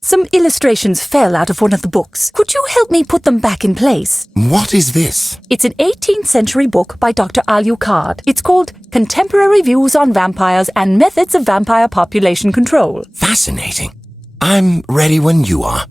Some illustrations fell out of one of the books. Could you help me put them back in place? What is this? It's an 18th century book by Dr. Alucard. It's called Contemporary Views on Vampires and Methods of Vampire Population Control. Fascinating. I'm ready when you are.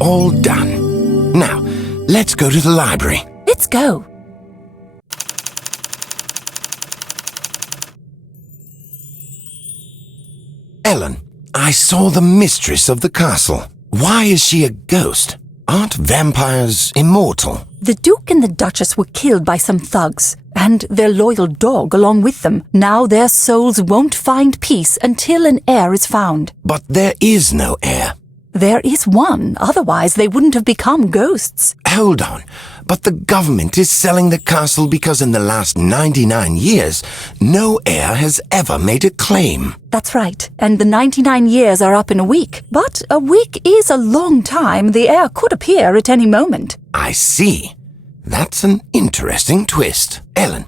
All done. Now, let's go to the library. Let's go. Ellen, I saw the mistress of the castle. Why is she a ghost? Aren't vampires immortal? The Duke and the Duchess were killed by some thugs, and their loyal dog along with them. Now their souls won't find peace until an heir is found. But there is no heir. There is one, otherwise they wouldn't have become ghosts. Hold on, but the government is selling the castle because in the last 99 years, no heir has ever made a claim. That's right, and the 99 years are up in a week. But a week is a long time. The heir could appear at any moment. I see. That's an interesting twist. Ellen,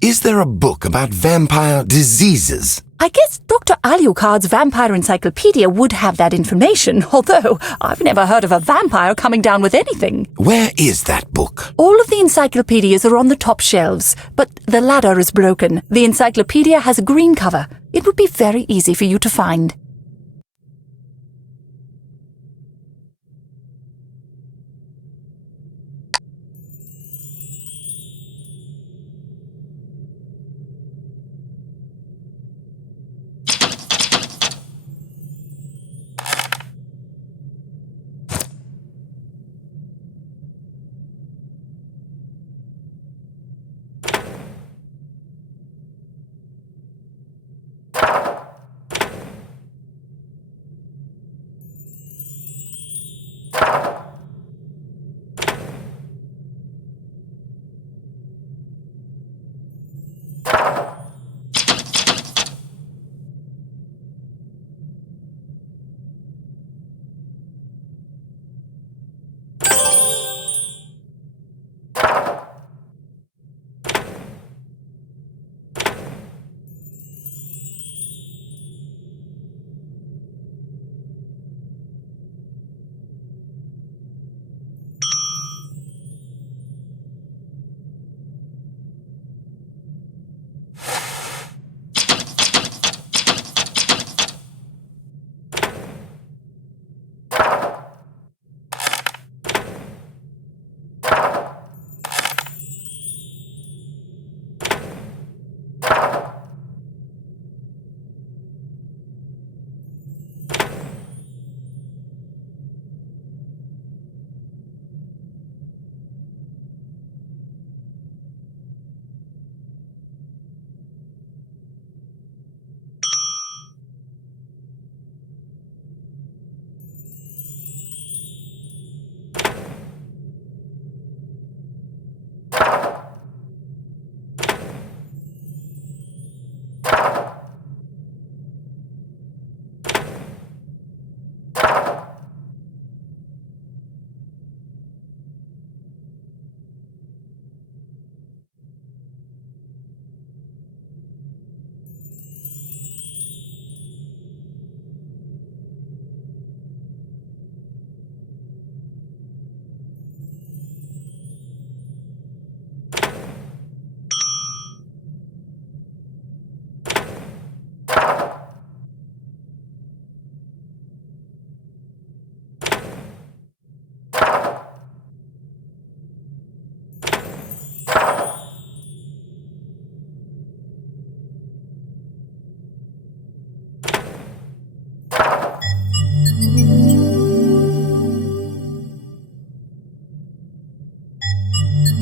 is there a book about vampire diseases? I guess Dr. Alucard's Vampire Encyclopedia would have that information, although I've never heard of a vampire coming down with anything. Where is that book? All of the encyclopedias are on the top shelves, but the ladder is broken. The encyclopedia has a green cover. It would be very easy for you to find.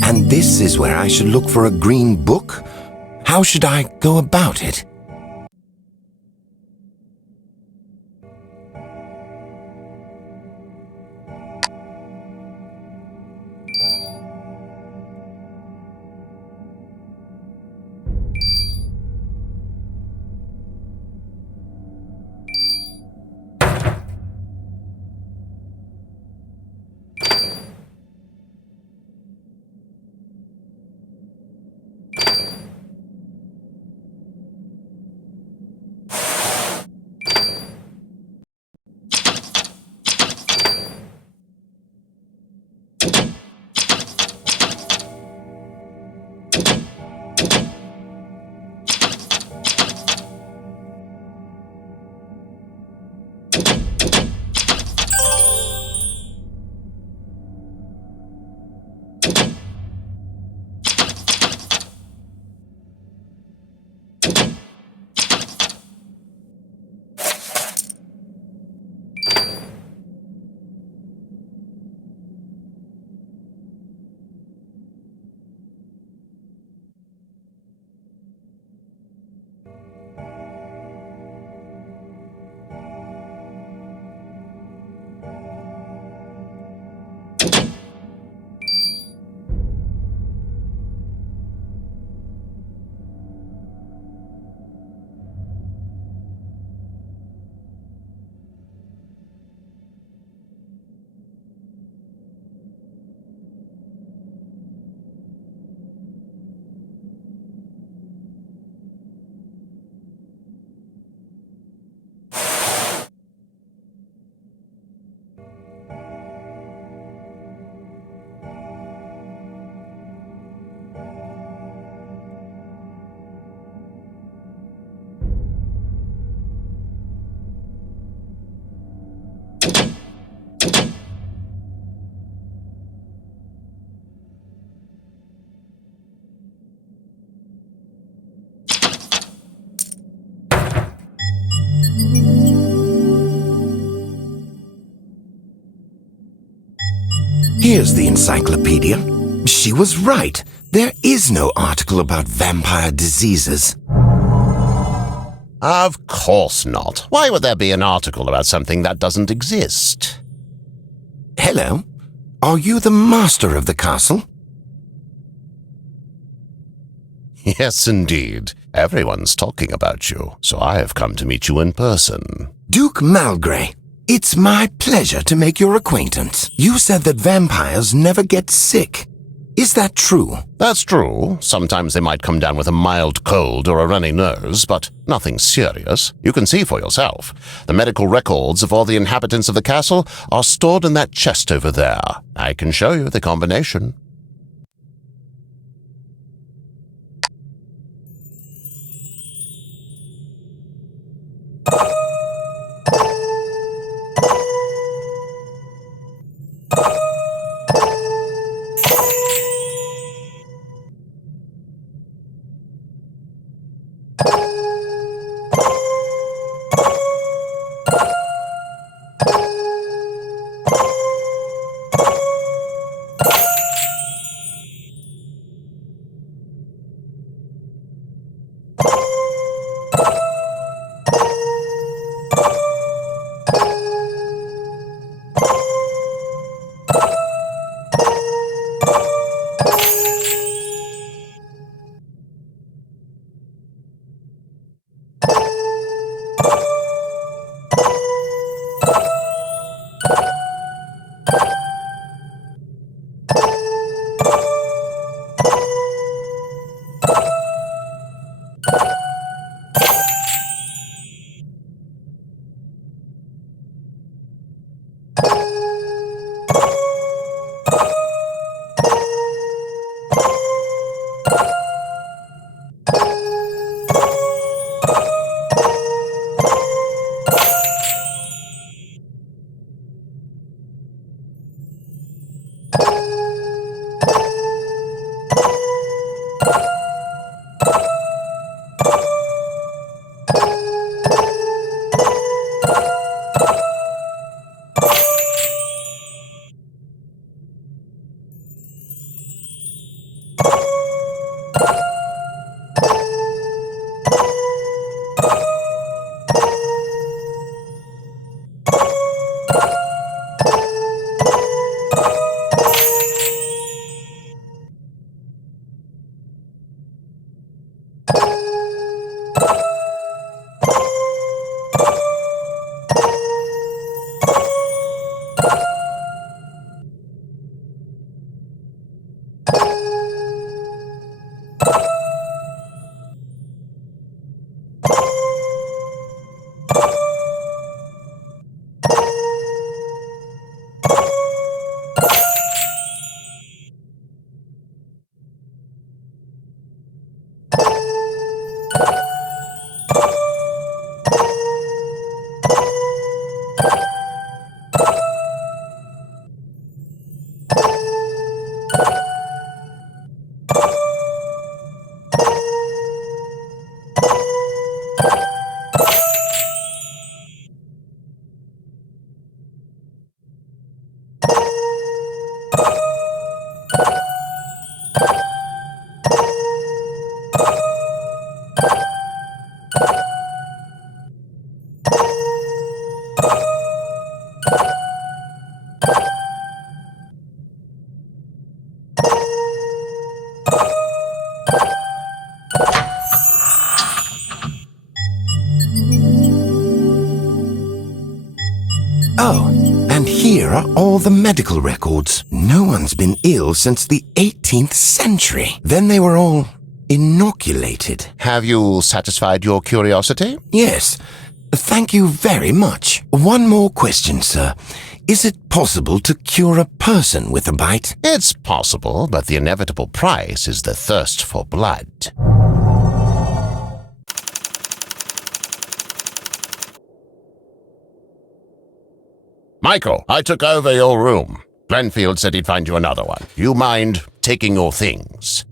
And this is where I should look for a green book? How should I go about it? Here's the encyclopedia. She was right. There is no article about vampire diseases. Of course not. Why would there be an article about something that doesn't exist? Hello? Are you the master of the castle? Yes, indeed. Everyone's talking about you, so I have come to meet you in person. Duke Malgray, it's my pleasure to make your acquaintance. You said that vampires never get sick. Is that true? That's true. Sometimes they might come down with a mild cold or a runny nose, but nothing serious. You can see for yourself. The medical records of all the inhabitants of the castle are stored in that chest over there. I can show you the combination. Oh, and here are all the medical records. No one's been ill since the 18th century. Then they were all inoculated. Have you satisfied your curiosity? Yes. Thank you very much. One more question, sir. Is it possible to cure a person with a bite? It's possible, but the inevitable price is the thirst for blood. Michael, I took over your room. Glenfield said he'd find you another one. You mind taking your things?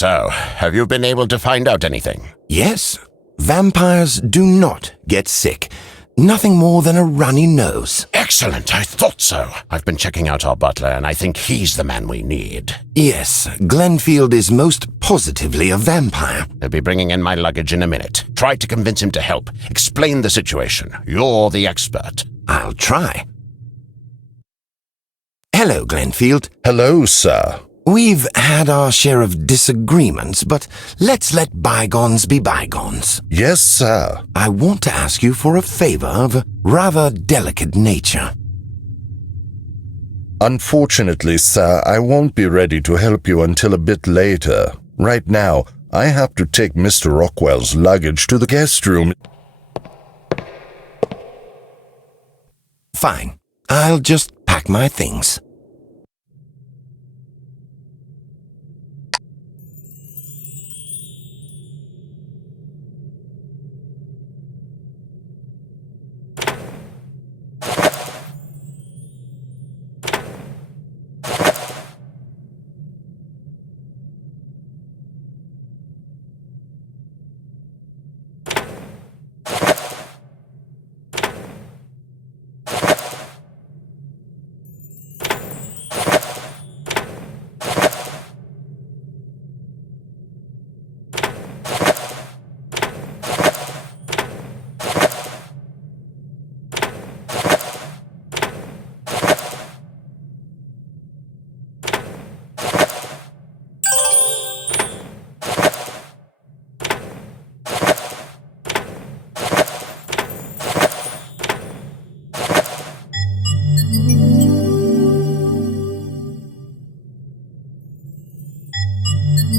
So, have you been able to find out anything? Yes, vampires do not get sick. Nothing more than a runny nose. Excellent, I thought so. I've been checking out our butler, and I think he's the man we need. Yes, Glenfield is most positively a vampire. He'll be bringing in my luggage in a minute. Try to convince him to help. Explain the situation. You're the expert. I'll try. Hello, Glenfield. Hello, sir. We've had our share of disagreements, but let's let bygones be bygones. Yes, sir. I want to ask you for a favor of a rather delicate nature. Unfortunately, sir, I won't be ready to help you until a bit later. Right now, I have to take Mr. Rockwell's luggage to the guest room. Fine. I'll just pack my things.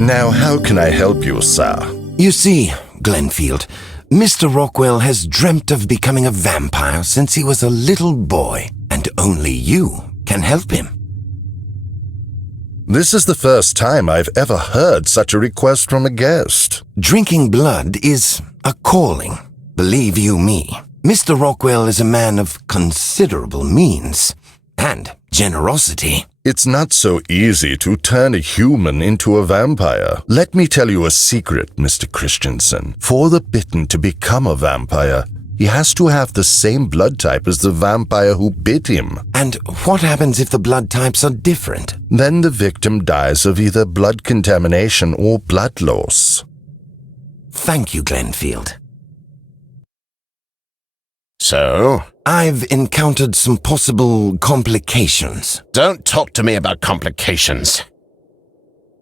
Now, how can I help you, sir? You see, Glenfield, Mr. Rockwell has dreamt of becoming a vampire since he was a little boy, and only you can help him. This is the first time I've ever heard such a request from a guest. Drinking blood is a calling, believe you me. Mr. Rockwell is a man of considerable means and generosity. It's not so easy to turn a human into a vampire. Let me tell you a secret, Mr. Christensen. For the bitten to become a vampire, he has to have the same blood type as the vampire who bit him. And what happens if the blood types are different? Then the victim dies of either blood contamination or blood loss. Thank you, Glenfield. So? I've encountered some possible complications. Don't talk to me about complications.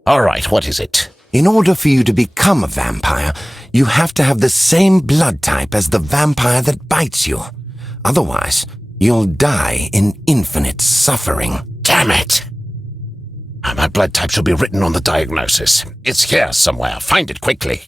All right, what is it? In order for you to become a vampire, you have to have the same blood type as the vampire that bites you. Otherwise, you'll die in infinite suffering. Damn it! My blood type should be written on the diagnosis. It's here somewhere. Find it quickly.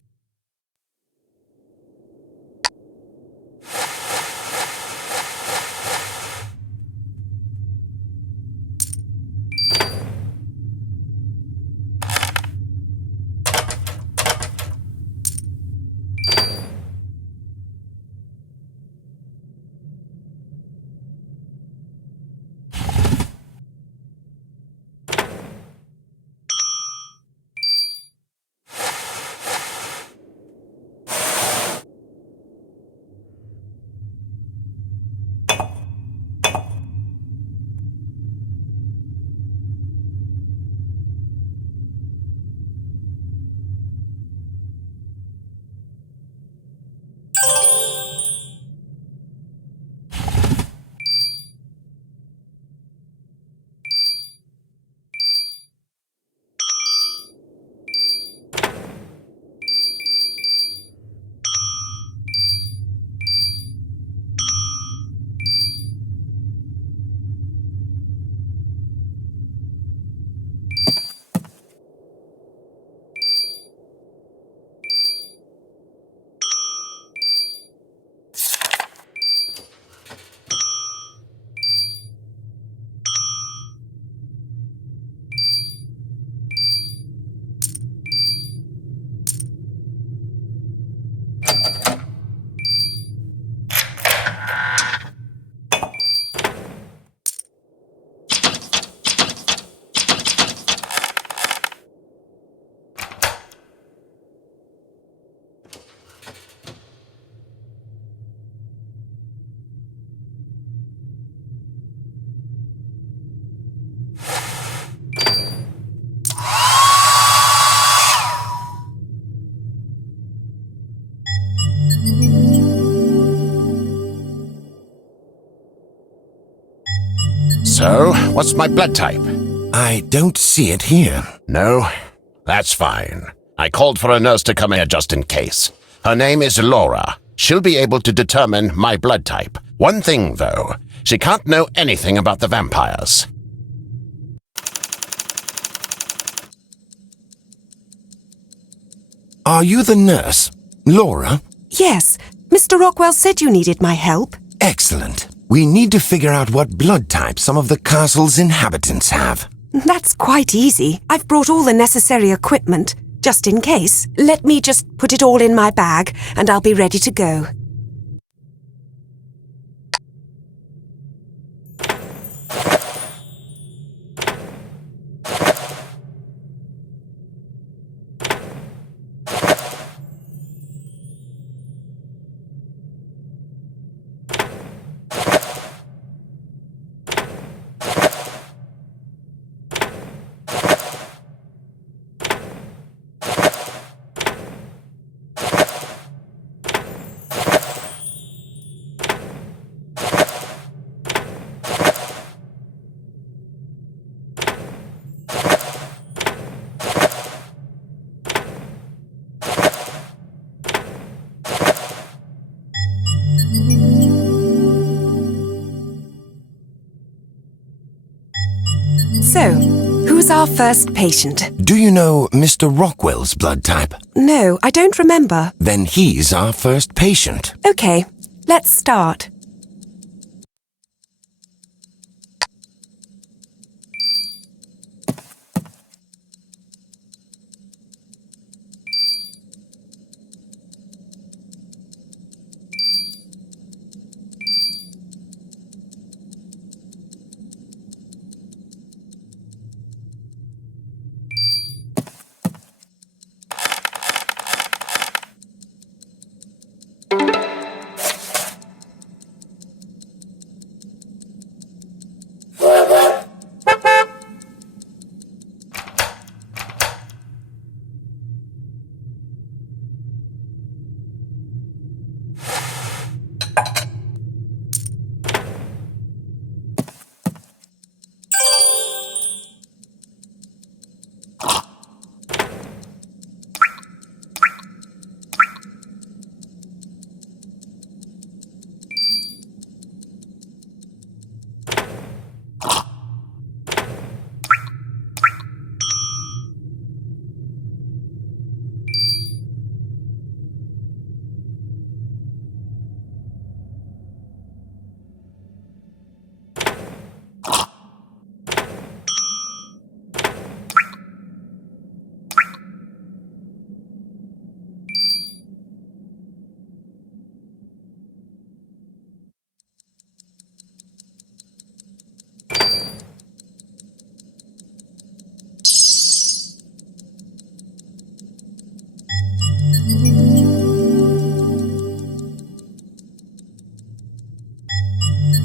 So, what's my blood type? I don't see it here. No? That's fine. I called for a nurse to come here just in case. Her name is Laura. She'll be able to determine my blood type. One thing, though, she can't know anything about the vampires. Are you the nurse, Laura? Yes, Mr. Rockwell said you needed my help. Excellent. We need to figure out what blood type some of the castle's inhabitants have. That's quite easy. I've brought all the necessary equipment, just in case. Let me just put it all in my bag, and I'll be ready to go. So, who's our first patient? Do you know Mr. Rockwell's blood type? No, I don't remember. Then he's our first patient. Okay, let's start.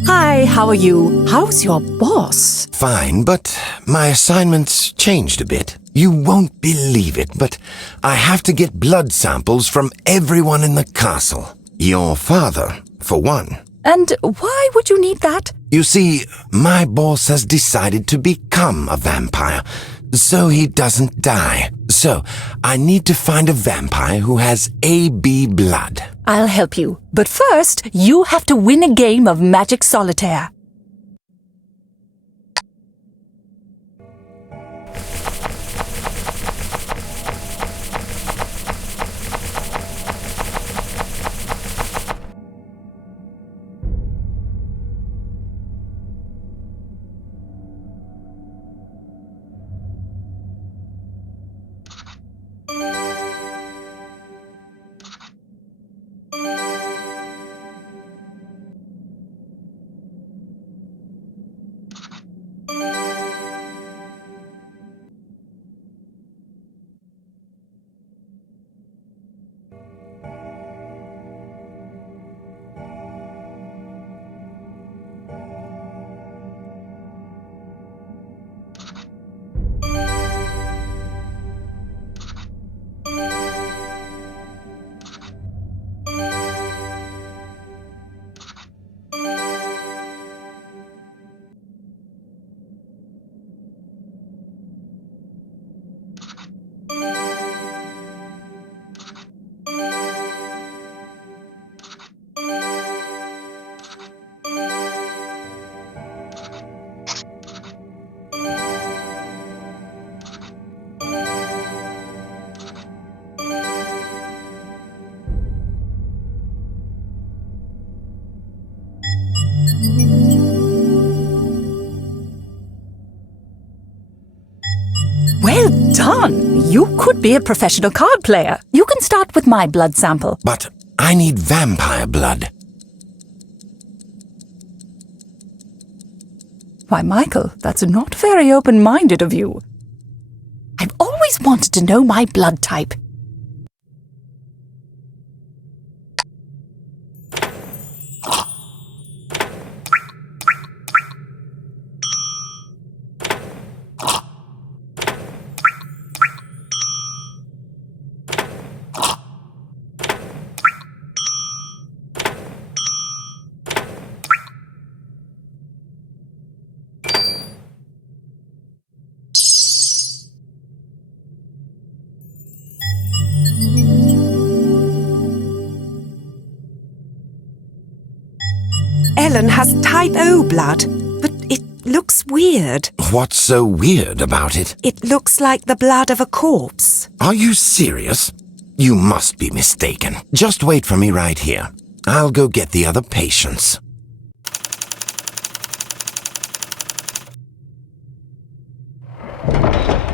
Hi, how are you? How's your boss? Fine, but my assignment's changed a bit. You won't believe it, but I have to get blood samples from everyone in the castle. Your father, for one. And why would you need that? You see, my boss has decided to become a vampire, so he doesn't die. So, I need to find a vampire who has AB blood. I'll help you. But first, you have to win a game of Magic Solitaire. Well done! You could be a professional card player. You can start with my blood sample. But I need vampire blood. Why, Michael, that's not very open-minded of you. I've always wanted to know my blood type. Ellen has type O blood, but it looks weird. What's so weird about it? It looks like the blood of a corpse. Are you serious? You must be mistaken. Just wait for me right here. I'll go get the other patients.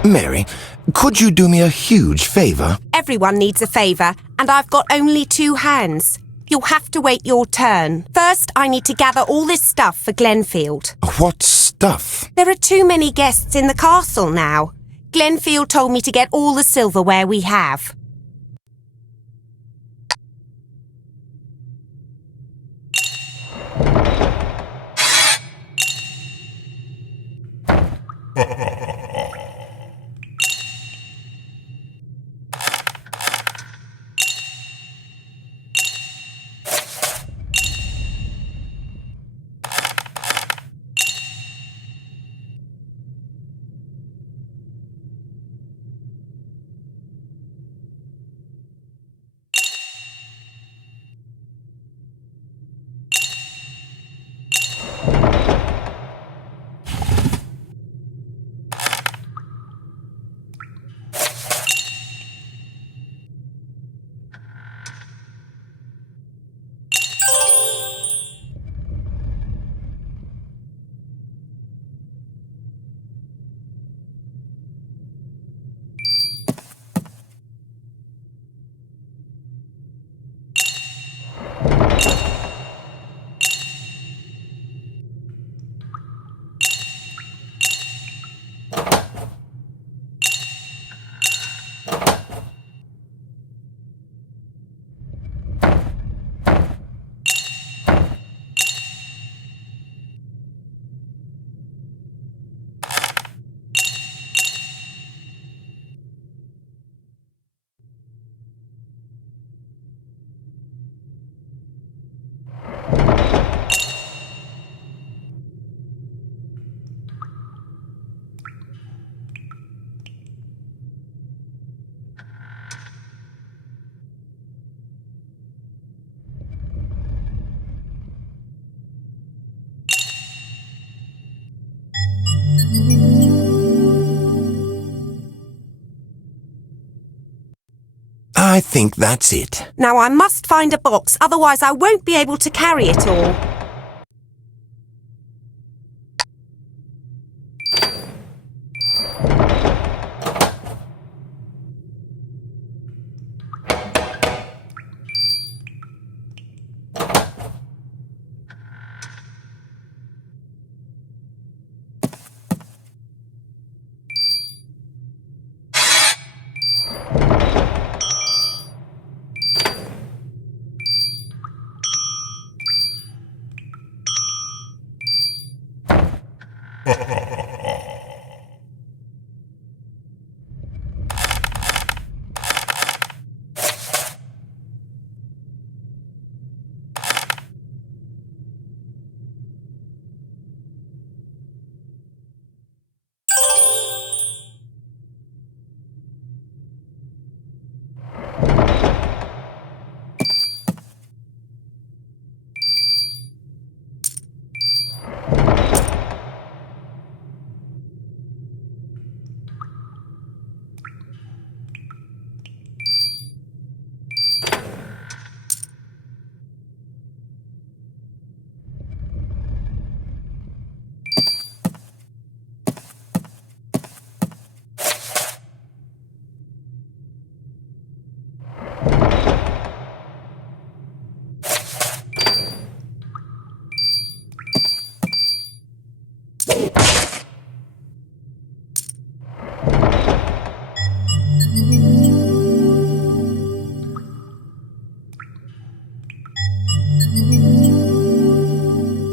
Mary, could you do me a huge favor? Everyone needs a favour, and I've got only 2 hands. You'll have to wait your turn. First, I need to gather all this stuff for Glenfield. What stuff? There are too many guests in the castle now. Glenfield told me to get all the silverware we have. I think that's it. Now I must find a box, otherwise I won't be able to carry it all.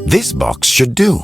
This box should do.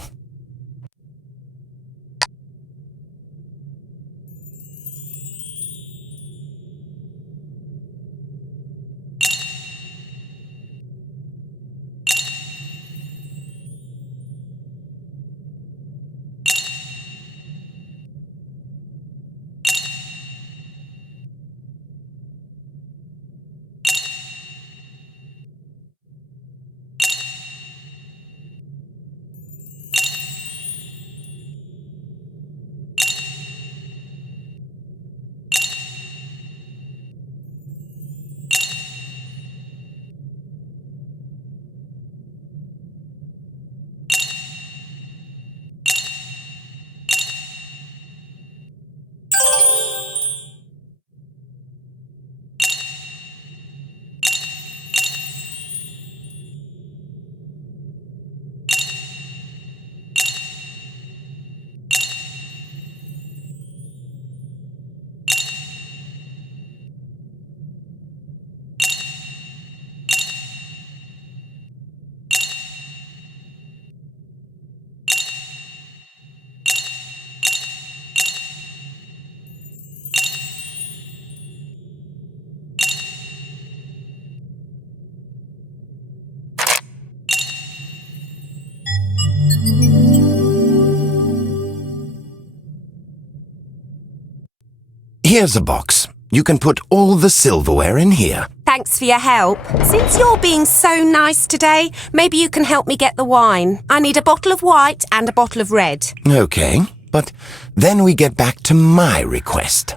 Here's a box. You can put all the silverware in here. Thanks for your help. Since you're being so nice today, maybe you can help me get the wine. I need a bottle of white and a bottle of red. Okay, but then we get back to my request.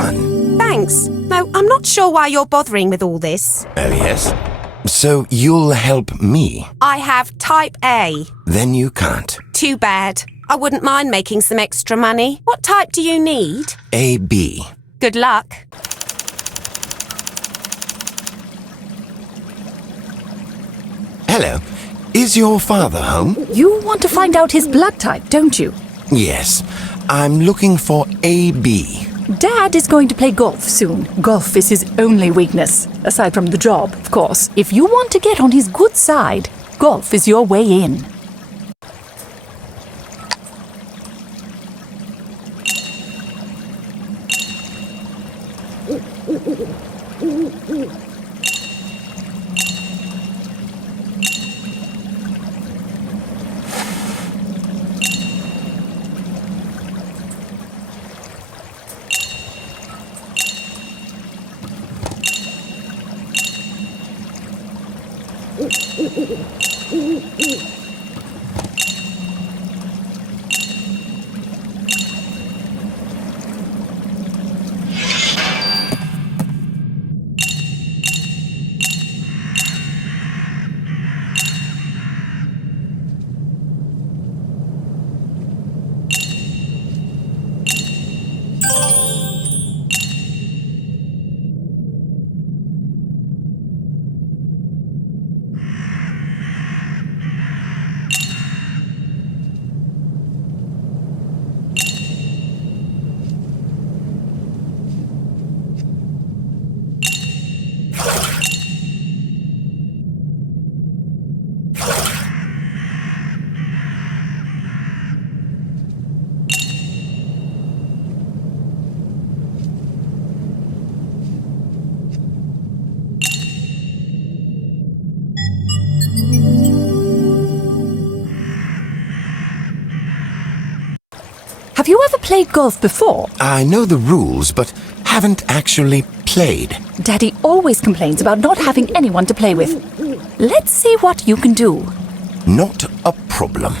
done. Thanks. No, I'm not sure why you're bothering with all this. Oh, yes? So you'll help me? I have type A. Then you can't. Too bad. I wouldn't mind making some extra money. What type do you need? AB. Good luck. Hello. Is your father home? You want to find out his blood type, don't you? Yes. I'm looking for AB. Dad is going to play golf soon. Golf is his only weakness, aside from the job, of course. If you want to get on his good side, golf is your way in. Have you ever played golf before? I know the rules, but haven't actually played. Daddy always complains about not having anyone to play with. Let's see what you can do. Not a problem.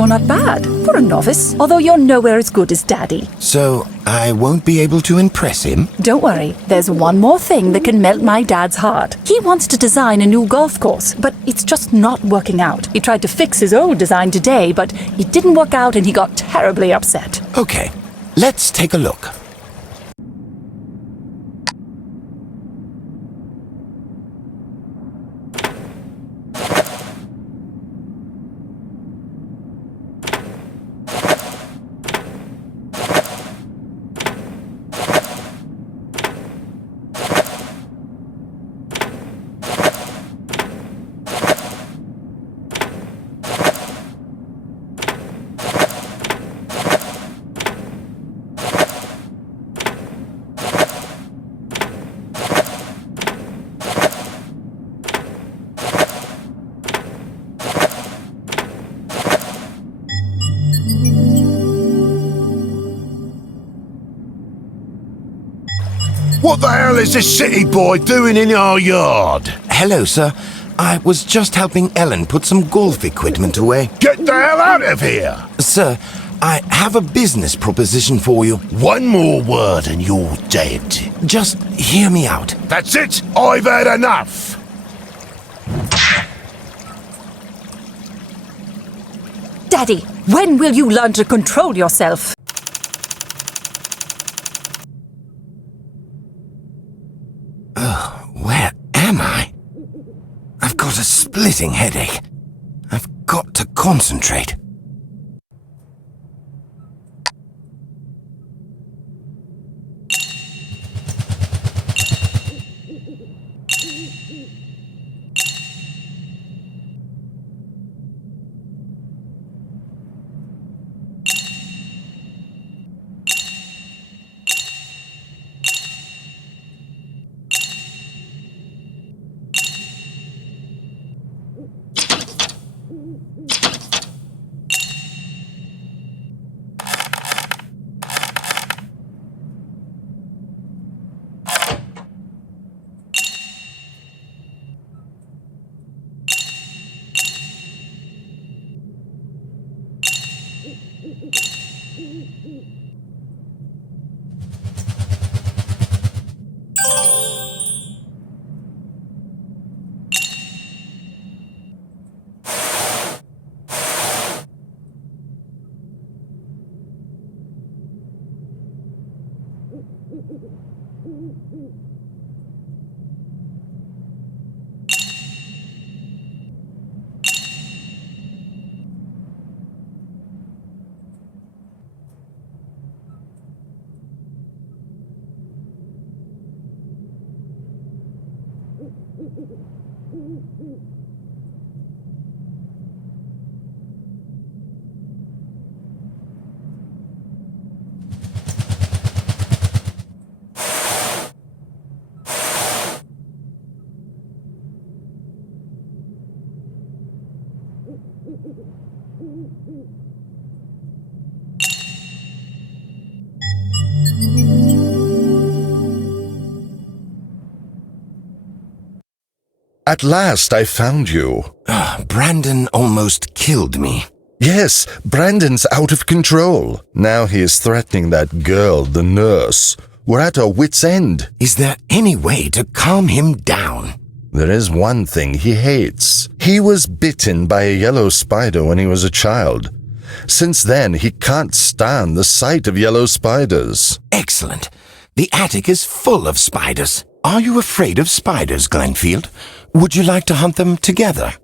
You're not bad for a novice, although you're nowhere as good as Daddy. So I won't be able to impress him? Don't worry, there's one more thing that can melt my dad's heart. He wants to design a new golf course, but it's just not working out. He tried to fix his old design today, but it didn't work out and he got terribly upset. Okay, let's take a look. What the hell is this city boy doing in our yard? Hello, sir. I was just helping Ellen put some golf equipment away. Get the hell out of here! Sir, I have a business proposition for you. One more word and you're dead. Just hear me out. That's it! I've had enough! Daddy, when will you learn to control yourself? Where am I? I've got a splitting headache. I've got to concentrate. At last I found you. Brandon almost killed me. Yes, Brandon's out of control. Now he is threatening that girl, the nurse. We're at our wits' end. Is there any way to calm him down? There is one thing he hates. He was bitten by a yellow spider when he was a child. Since then, he can't stand the sight of yellow spiders. Excellent. The attic is full of spiders. Are you afraid of spiders, Glenfield? Would you like to hunt them together?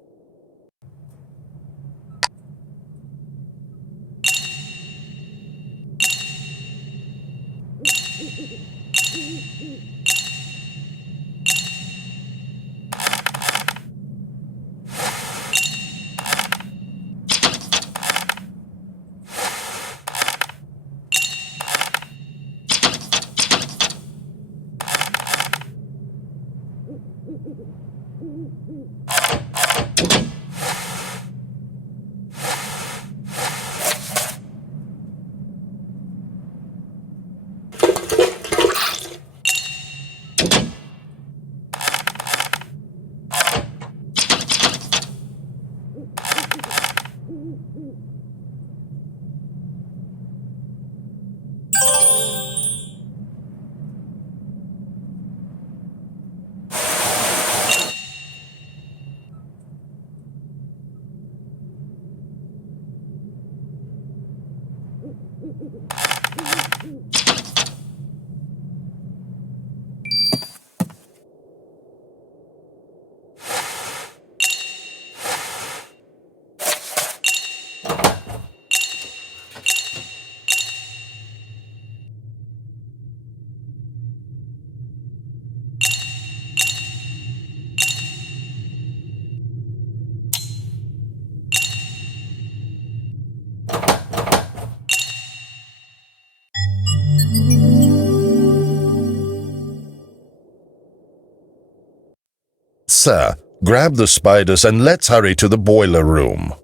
Sir, grab the spiders and let's hurry to the boiler room.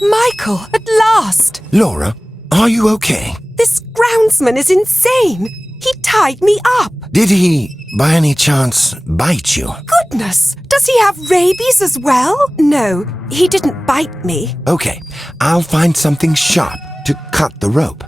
Michael, at last! Laura, are you okay? This groundsman is insane! He tied me up! Did he, by any chance, bite you? Goodness! Does he have rabies as well? No, he didn't bite me. Okay, I'll find something sharp to cut the rope.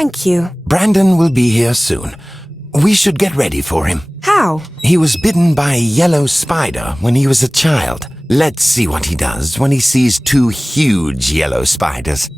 Thank you. Brandon will be here soon. We should get ready for him. How? He was bitten by a yellow spider when he was a child. Let's see what he does when he sees two huge yellow spiders.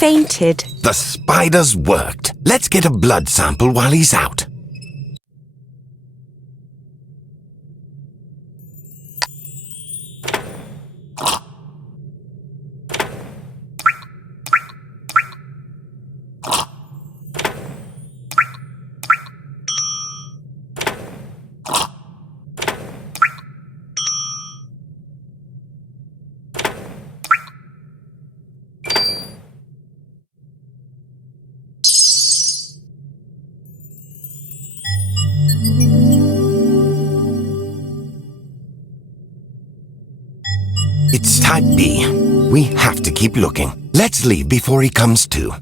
fainted. The spiders worked. Let's get a blood sample while he's out. It's type B. We have to keep looking. Let's leave before he comes to.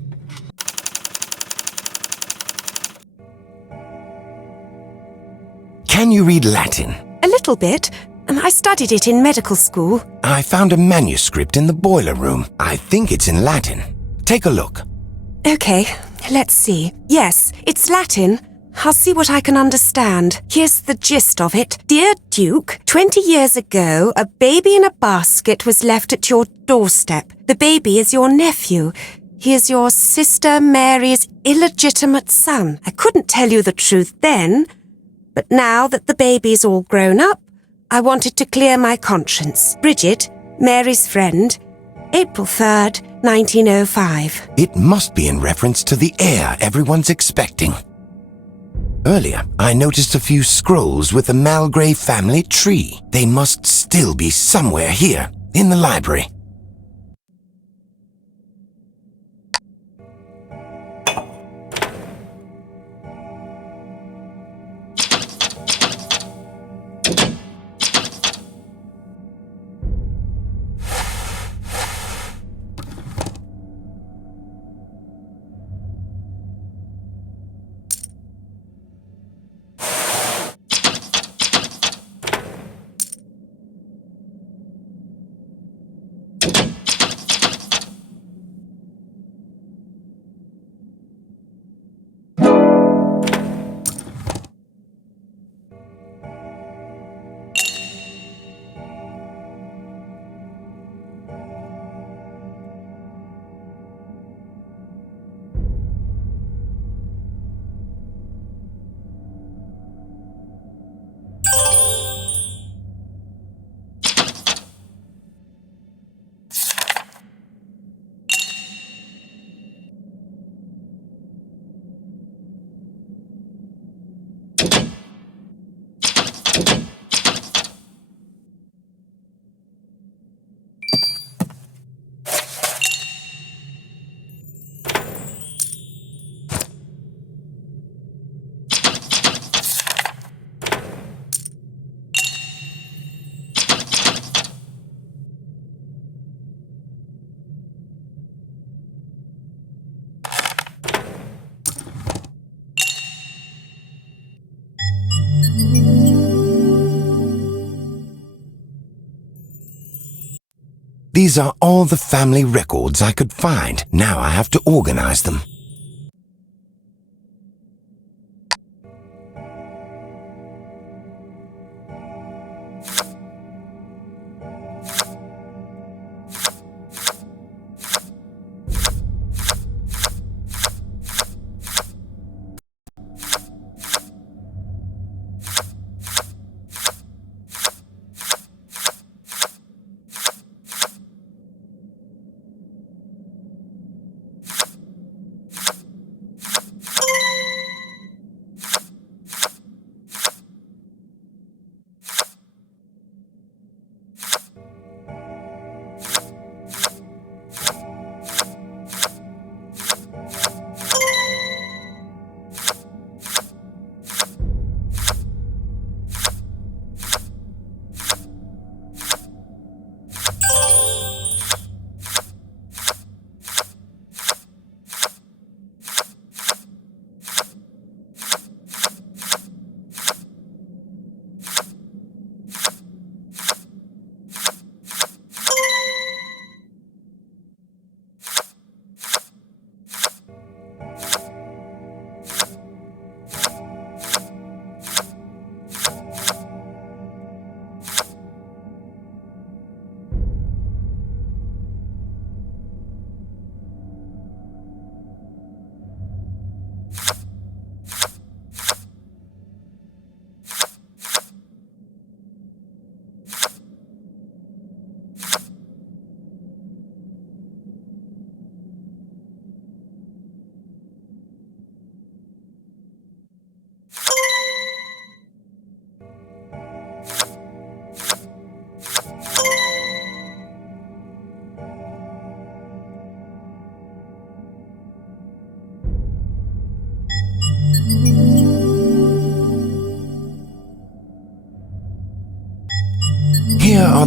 Can you read Latin? A little bit. I studied it in medical school. I found a manuscript in the boiler room. I think it's in Latin. Take a look. Okay, let's see. Yes, it's Latin. I'll see what I can understand. Here's the gist of it. Dear Duke, 20 years ago, a baby in a basket was left at your doorstep. The baby is your nephew. He is your sister Mary's illegitimate son. I couldn't tell you the truth then, but now that the baby's all grown up, I wanted to clear my conscience. Bridget, Mary's friend, April 3rd, 1905. It must be in reference to the heir everyone's expecting. Earlier, I noticed a few scrolls with the Malgray family tree. They must still be somewhere here, in the library. These are all the family records I could find. Now I have to organize them.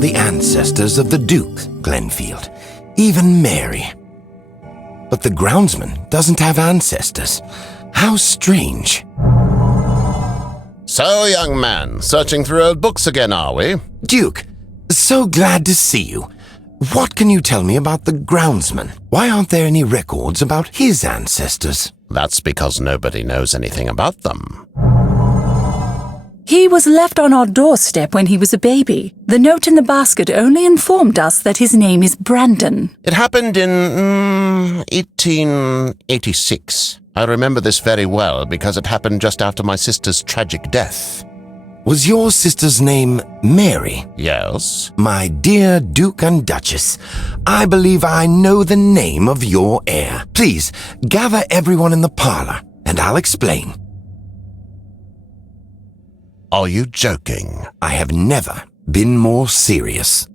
the ancestors of the Duke, Glenfield, even Mary. But the groundsman doesn't have ancestors. How strange. So, young man, searching through old books again, are we? Duke, so glad to see you. What can you tell me about the groundsman? Why aren't there any records about his ancestors? That's because nobody knows anything about them. He was left on our doorstep when he was a baby. The note in the basket only informed us that his name is Brandon. It happened in 1886. I remember this very well because it happened just after my sister's tragic death. Was your sister's name Mary? Yes? My dear Duke and Duchess, I believe I know the name of your heir. Please, gather everyone in the parlor, and I'll explain. Are you joking? I have never been more serious.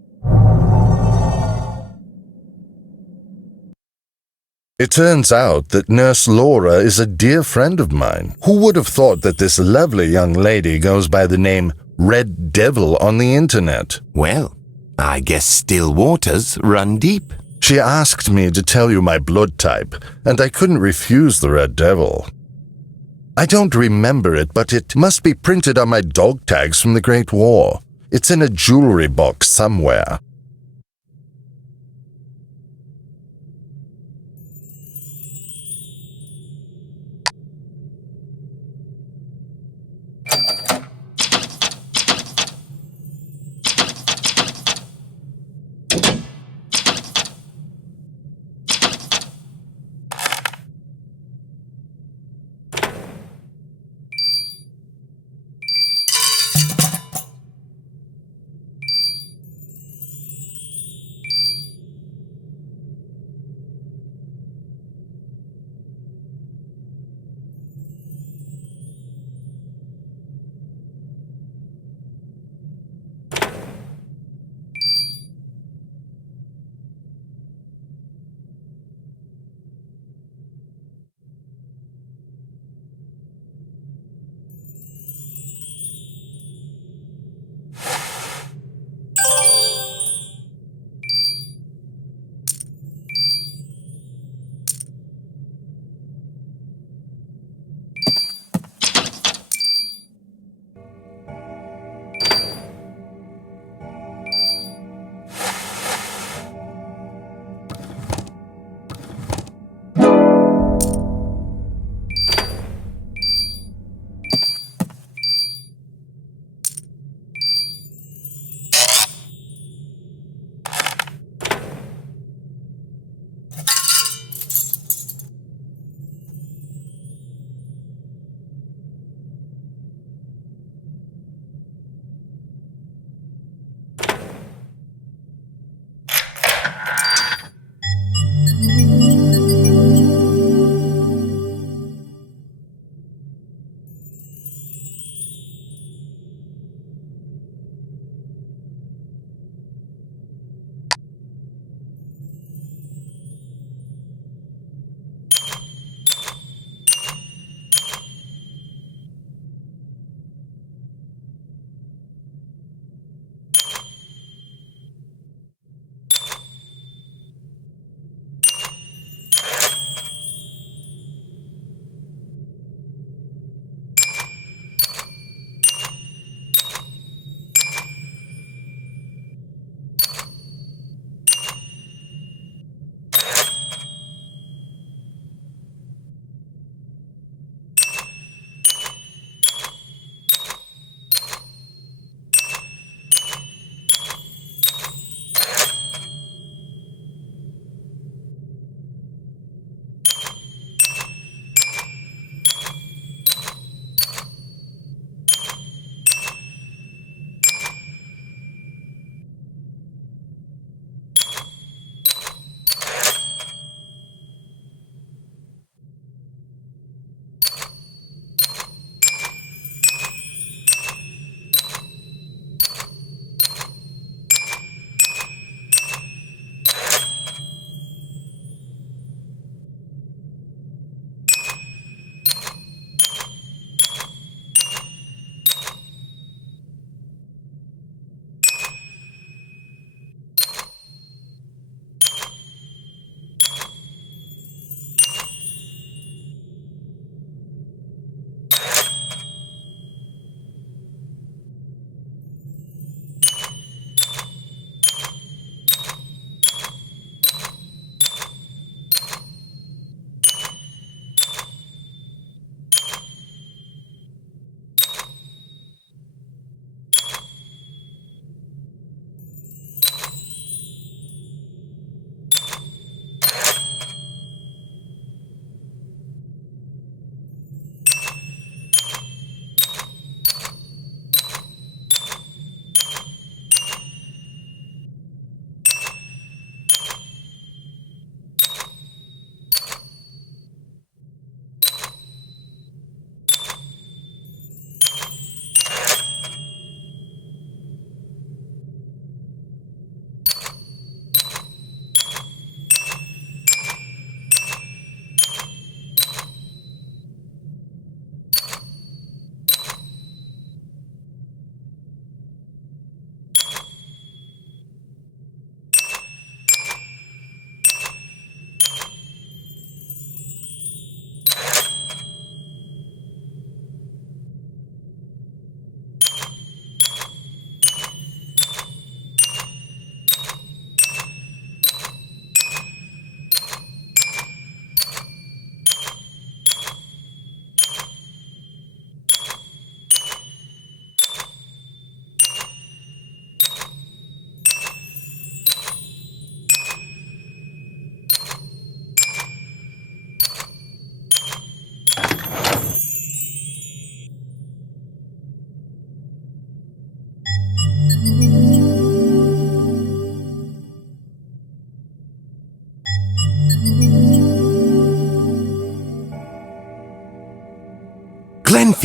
It turns out that Nurse Laura is a dear friend of mine. Who would have thought that this lovely young lady goes by the name Red Devil on the internet? Well, I guess still waters run deep. She asked me to tell you my blood type, and I couldn't refuse the Red Devil. I don't remember it, but it must be printed on my dog tags from the Great War. It's in a jewelry box somewhere.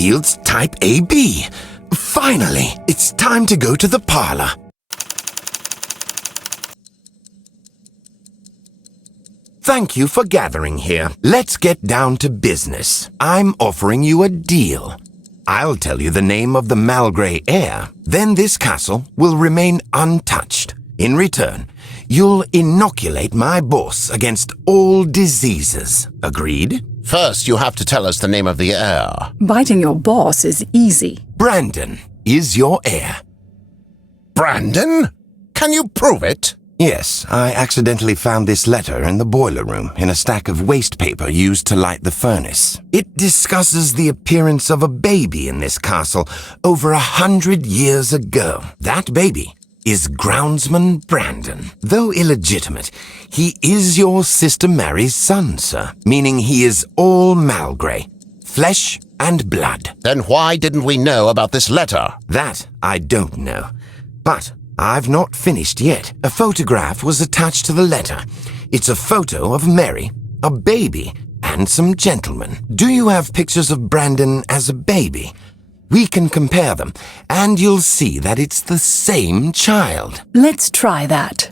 Fields type AB. Finally, it's time to go to the parlor. Thank you for gathering here. Let's get down to business. I'm offering you a deal. I'll tell you the name of the Malgray heir. Then this castle will remain untouched. In return, you'll inoculate my boss against all diseases. Agreed? First, you have to tell us the name of the heir. Biting your boss is easy. Brandon is your heir. Brandon? Can you prove it? Yes, I accidentally found this letter in the boiler room in a stack of waste paper used to light the furnace. It discusses the appearance of a baby in this castle over 100 years ago. That baby is groundsman Brandon. Though illegitimate, he is your sister Mary's son, sir, meaning he is all Malgray, flesh and blood. Then why didn't we know about this letter? That I don't know, but I've not finished yet. A photograph was attached to the letter. It's a photo of Mary, a baby, and some gentlemen. Do you have pictures of Brandon as a baby? We can compare them, and you'll see that it's the same child. Let's try that.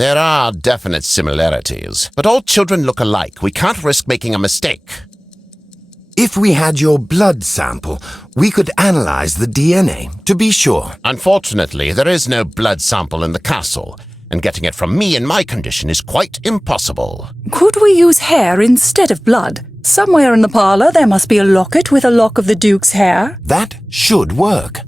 There are definite similarities, but all children look alike. We can't risk making a mistake. If we had your blood sample, we could analyze the DNA to be sure. Unfortunately, there is no blood sample in the castle, and getting it from me in my condition is quite impossible. Could we use hair instead of blood? Somewhere in the parlor there must be a locket with a lock of the Duke's hair. That should work.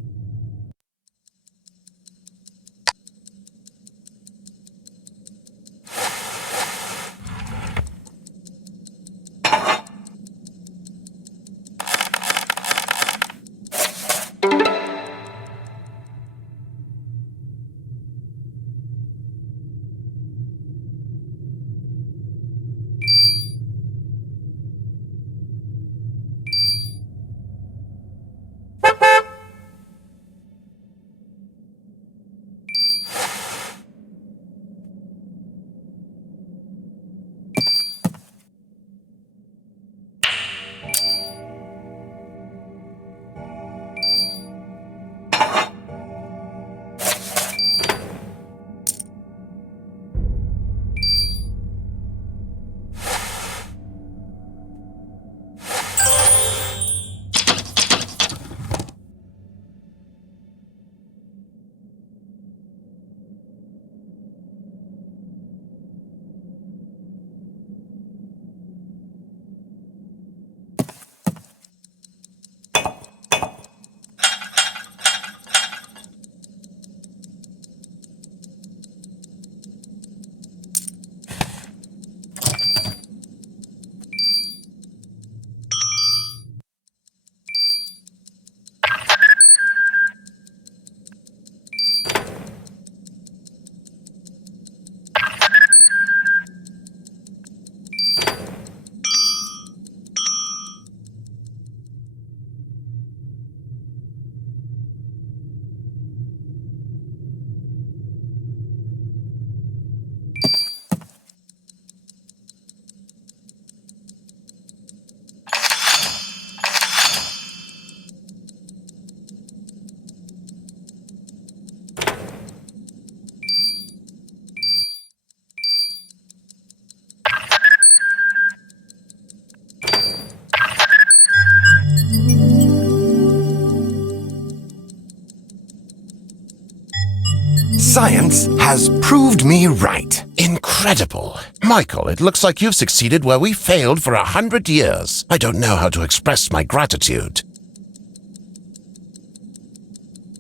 science has proved me right. Incredible. Michael, it looks like you've succeeded where we failed for 100 years. I don't know how to express my gratitude.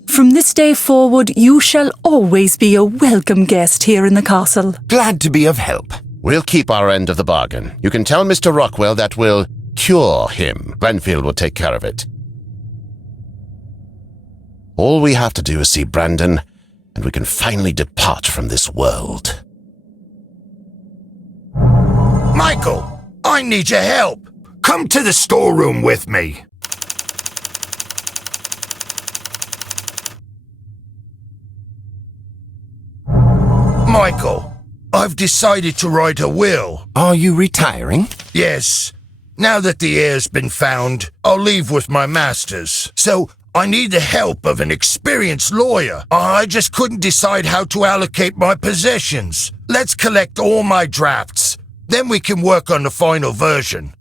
From this day forward, you shall always be a welcome guest here in the castle. Glad to be of help. We'll keep our end of the bargain. You can tell Mr. Rockwell that we'll cure him. Glenfield will take care of it. All we have to do is see Brandon, and we can finally depart from this world. Michael, I need your help. Come to the storeroom with me. Michael, I've decided to write a will. Are you retiring? Yes. Now that the heir's been found, I'll leave with my masters. So I need the help of an experienced lawyer. I just couldn't decide how to allocate my possessions. Let's collect all my drafts. Then we can work on the final version.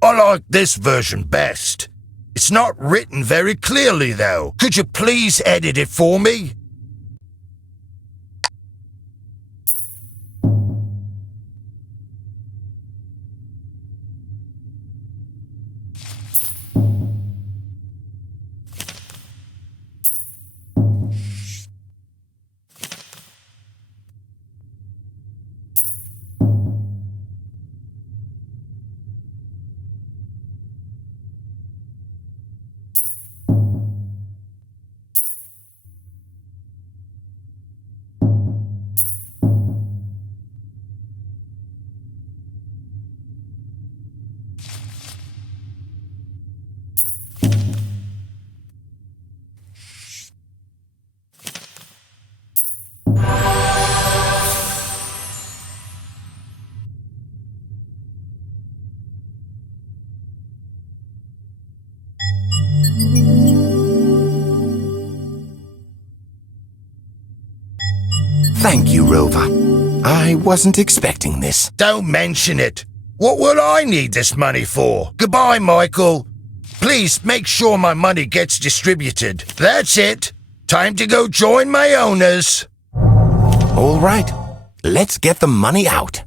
I like this version best. It's not written very clearly, though. Could you please edit it for me? Thank you, Rover. I wasn't expecting this. Don't mention it. What will I need this money for? Goodbye, Michael. Please make sure my money gets distributed. That's it. Time to go join my owners. All right, let's get the money out.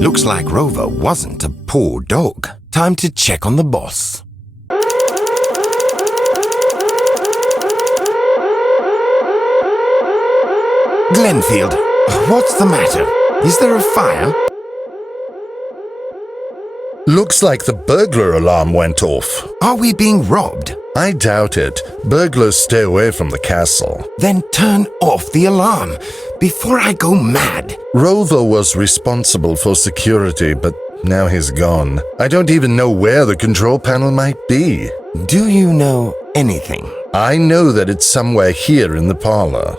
Looks like Rover wasn't a poor dog. Time to check on the boss. Glenfield, what's the matter? Is there a fire? Looks like the burglar alarm went off. Are we being robbed? I doubt it. Burglars stay away from the castle. Then turn off the alarm before I go mad. Rover was responsible for security, but now he's gone. I don't even know where the control panel might be. Do you know anything? I know that it's somewhere here in the parlor.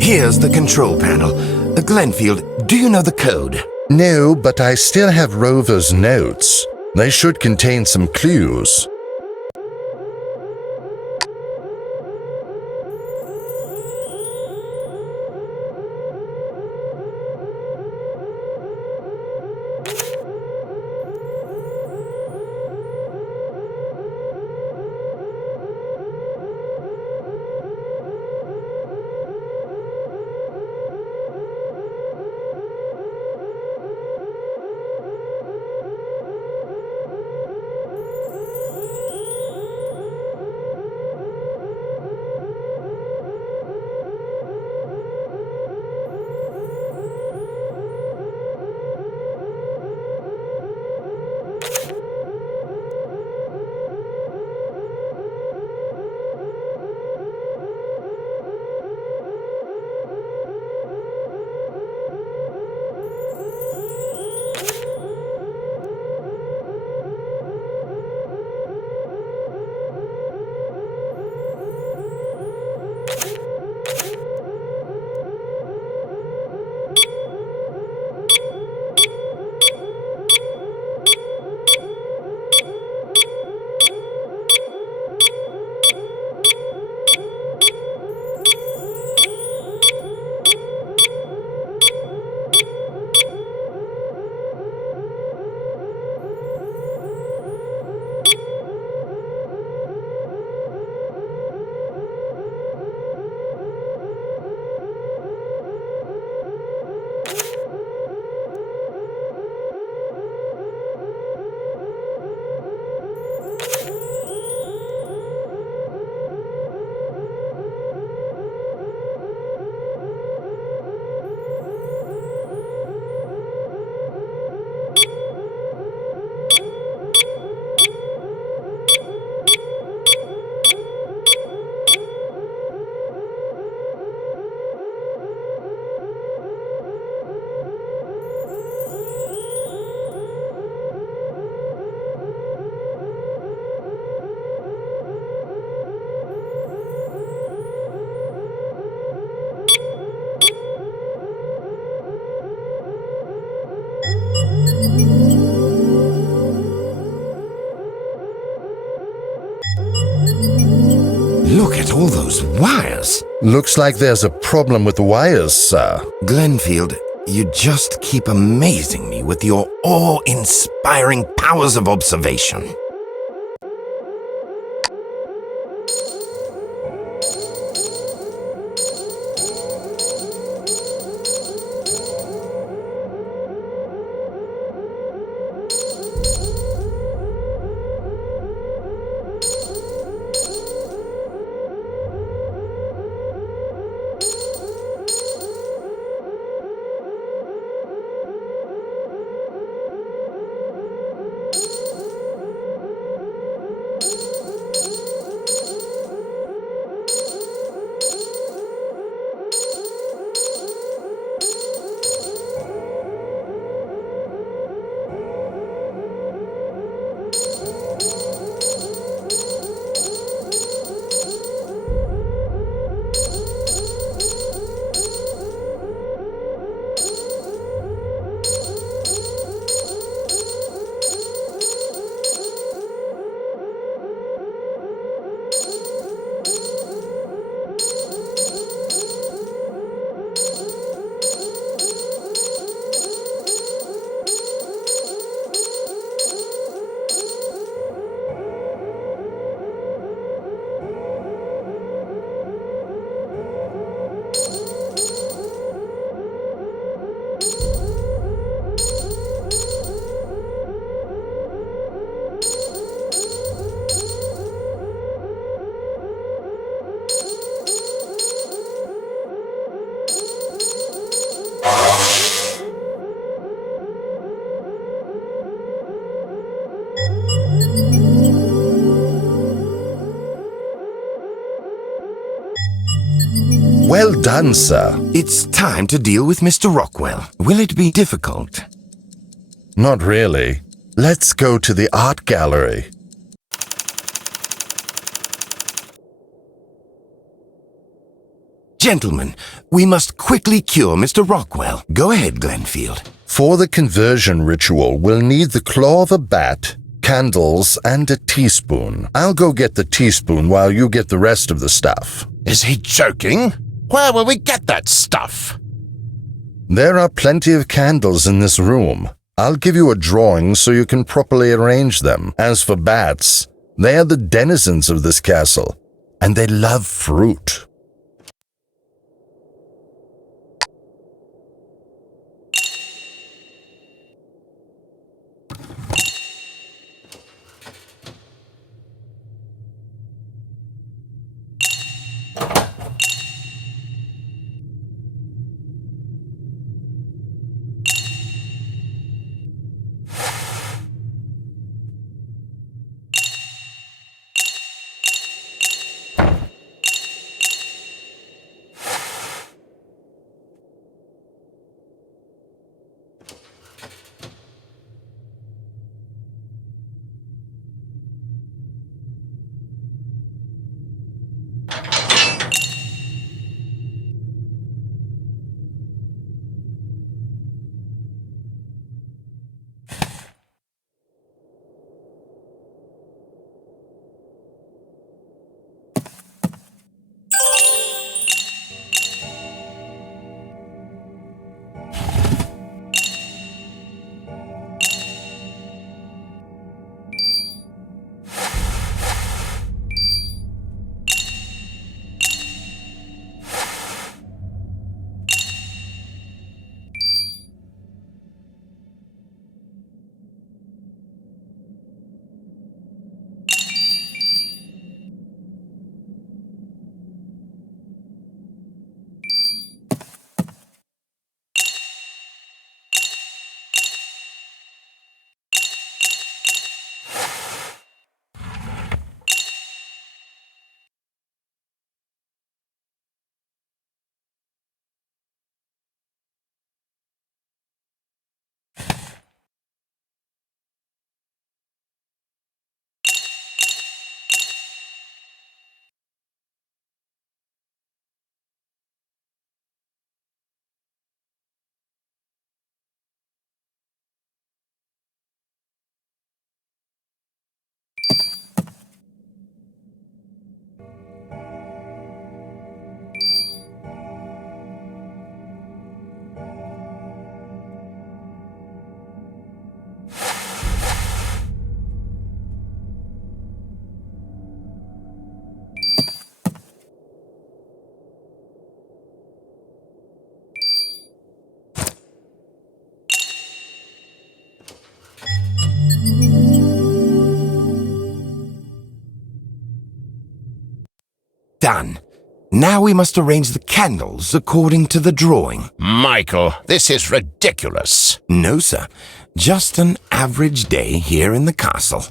Here's the control panel. Glenfield, do you know the code? No, but I still have Rover's notes. They should contain some clues. Look at all those wires. Looks like there's a problem with the wires, sir. Glenfield, you just keep amazing me with your awe-inspiring powers of observation. Well done, sir. It's time to deal with Mr. Rockwell. Will it be difficult? Not really. Let's go to the art gallery. Gentlemen, we must quickly cure Mr. Rockwell. Go ahead, Glenfield. For the conversion ritual, we'll need the claw of a bat, candles, and a teaspoon. I'll go get the teaspoon while you get the rest of the stuff. Is he joking? Where will we get that stuff? There are plenty of candles in this room. I'll give you a drawing so you can properly arrange them. As for bats, they are the denizens of this castle, and they love fruit. Done. Now we must arrange the candles according to the drawing. Michael, this is ridiculous. No, sir. Just an average day here in the castle.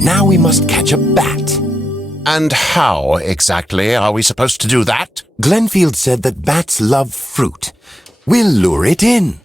Now we must catch a bat. And how exactly are we supposed to do that? Glenfield said that bats love fruit. We'll lure it in.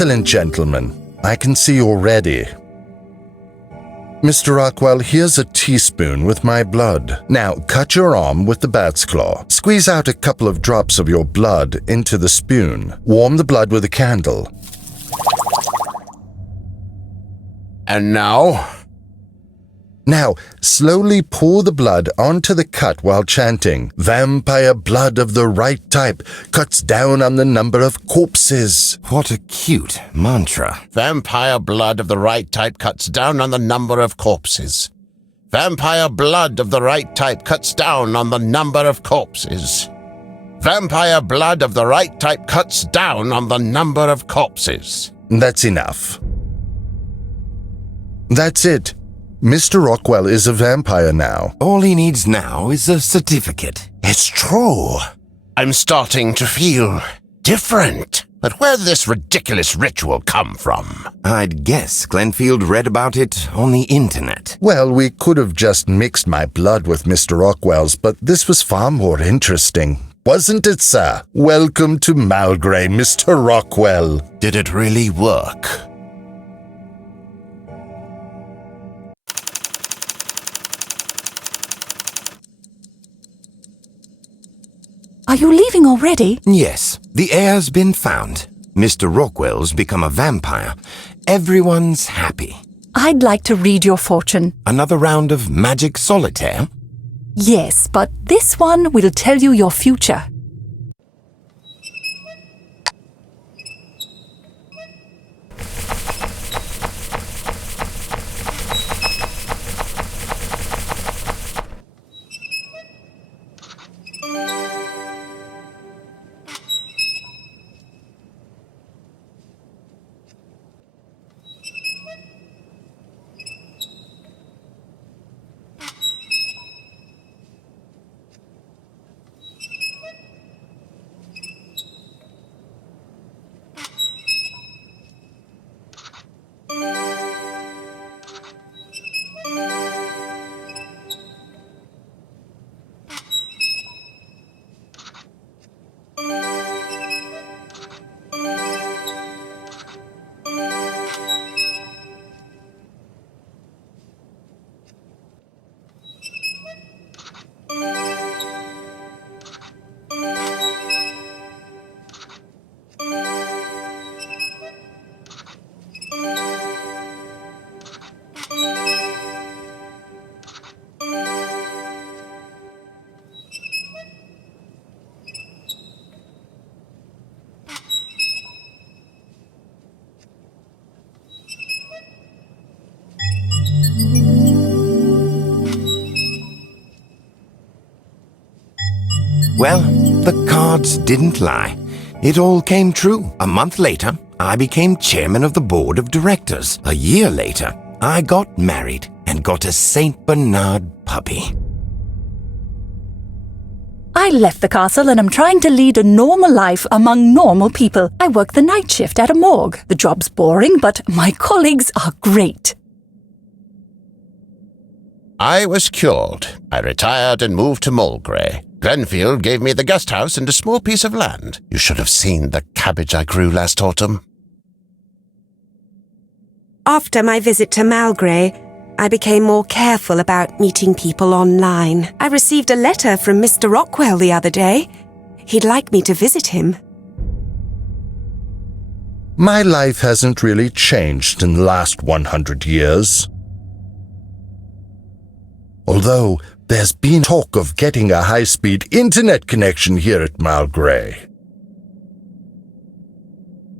Excellent, gentlemen. I can see you're ready. Mr. Rockwell, here's a teaspoon with my blood. Now, cut your arm with the bat's claw. Squeeze out a couple of drops of your blood into the spoon. Warm the blood with a candle. And now? Now, slowly pour the blood onto the cut while chanting, "Vampire blood of the right type cuts down on the number of corpses." What a cute mantra. Vampire blood of the right type cuts down on the number of corpses. Vampire blood of the right type cuts down on the number of corpses. Vampire blood of the right type cuts down on the number of corpses. That's enough. That's it. Mr. Rockwell is a vampire now. All he needs now is a certificate. It's true. I'm starting to feel different. But where did this ridiculous ritual come from? I'd guess Glenfield read about it on the internet. Well, we could have just mixed my blood with Mr. Rockwell's, but this was far more interesting. Wasn't it, sir? Welcome to Malgray, Mr. Rockwell. Did it really work? Are you leaving already? Yes, the heir's been found. Mr. Rockwell's become a vampire. Everyone's happy. I'd like to read your fortune. Another round of magic solitaire? Yes, but this one will tell you your future. Well, the cards didn't lie. It all came true. A month later, I became chairman of the board of directors. A year later, I got married and got a Saint Bernard puppy. I left the castle and am trying to lead a normal life among normal people. I work the night shift at a morgue. The job's boring, but my colleagues are great. I was cured. I retired and moved to Malgray. Glenfield gave me the guest house and a small piece of land. You should have seen the cabbage I grew last autumn. After my visit to Malgray, I became more careful about meeting people online. I received a letter from Mr. Rockwell the other day. He'd like me to visit him. My life hasn't really changed in the last 100 years. Although there's been talk of getting a high-speed internet connection here at Malgray.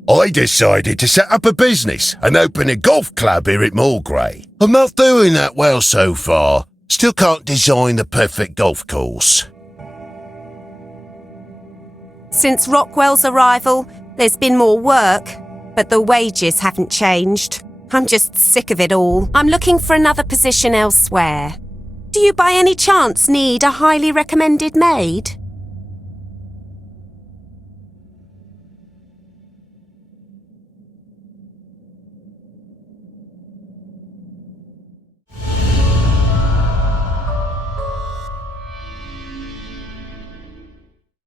I decided to set up a business and open a golf club here at Malgray. I'm not doing that well so far. Still can't design the perfect golf course. Since Rockwell's arrival, there's been more work, but the wages haven't changed. I'm just sick of it all. I'm looking for another position elsewhere. Do you by any chance need a highly recommended maid?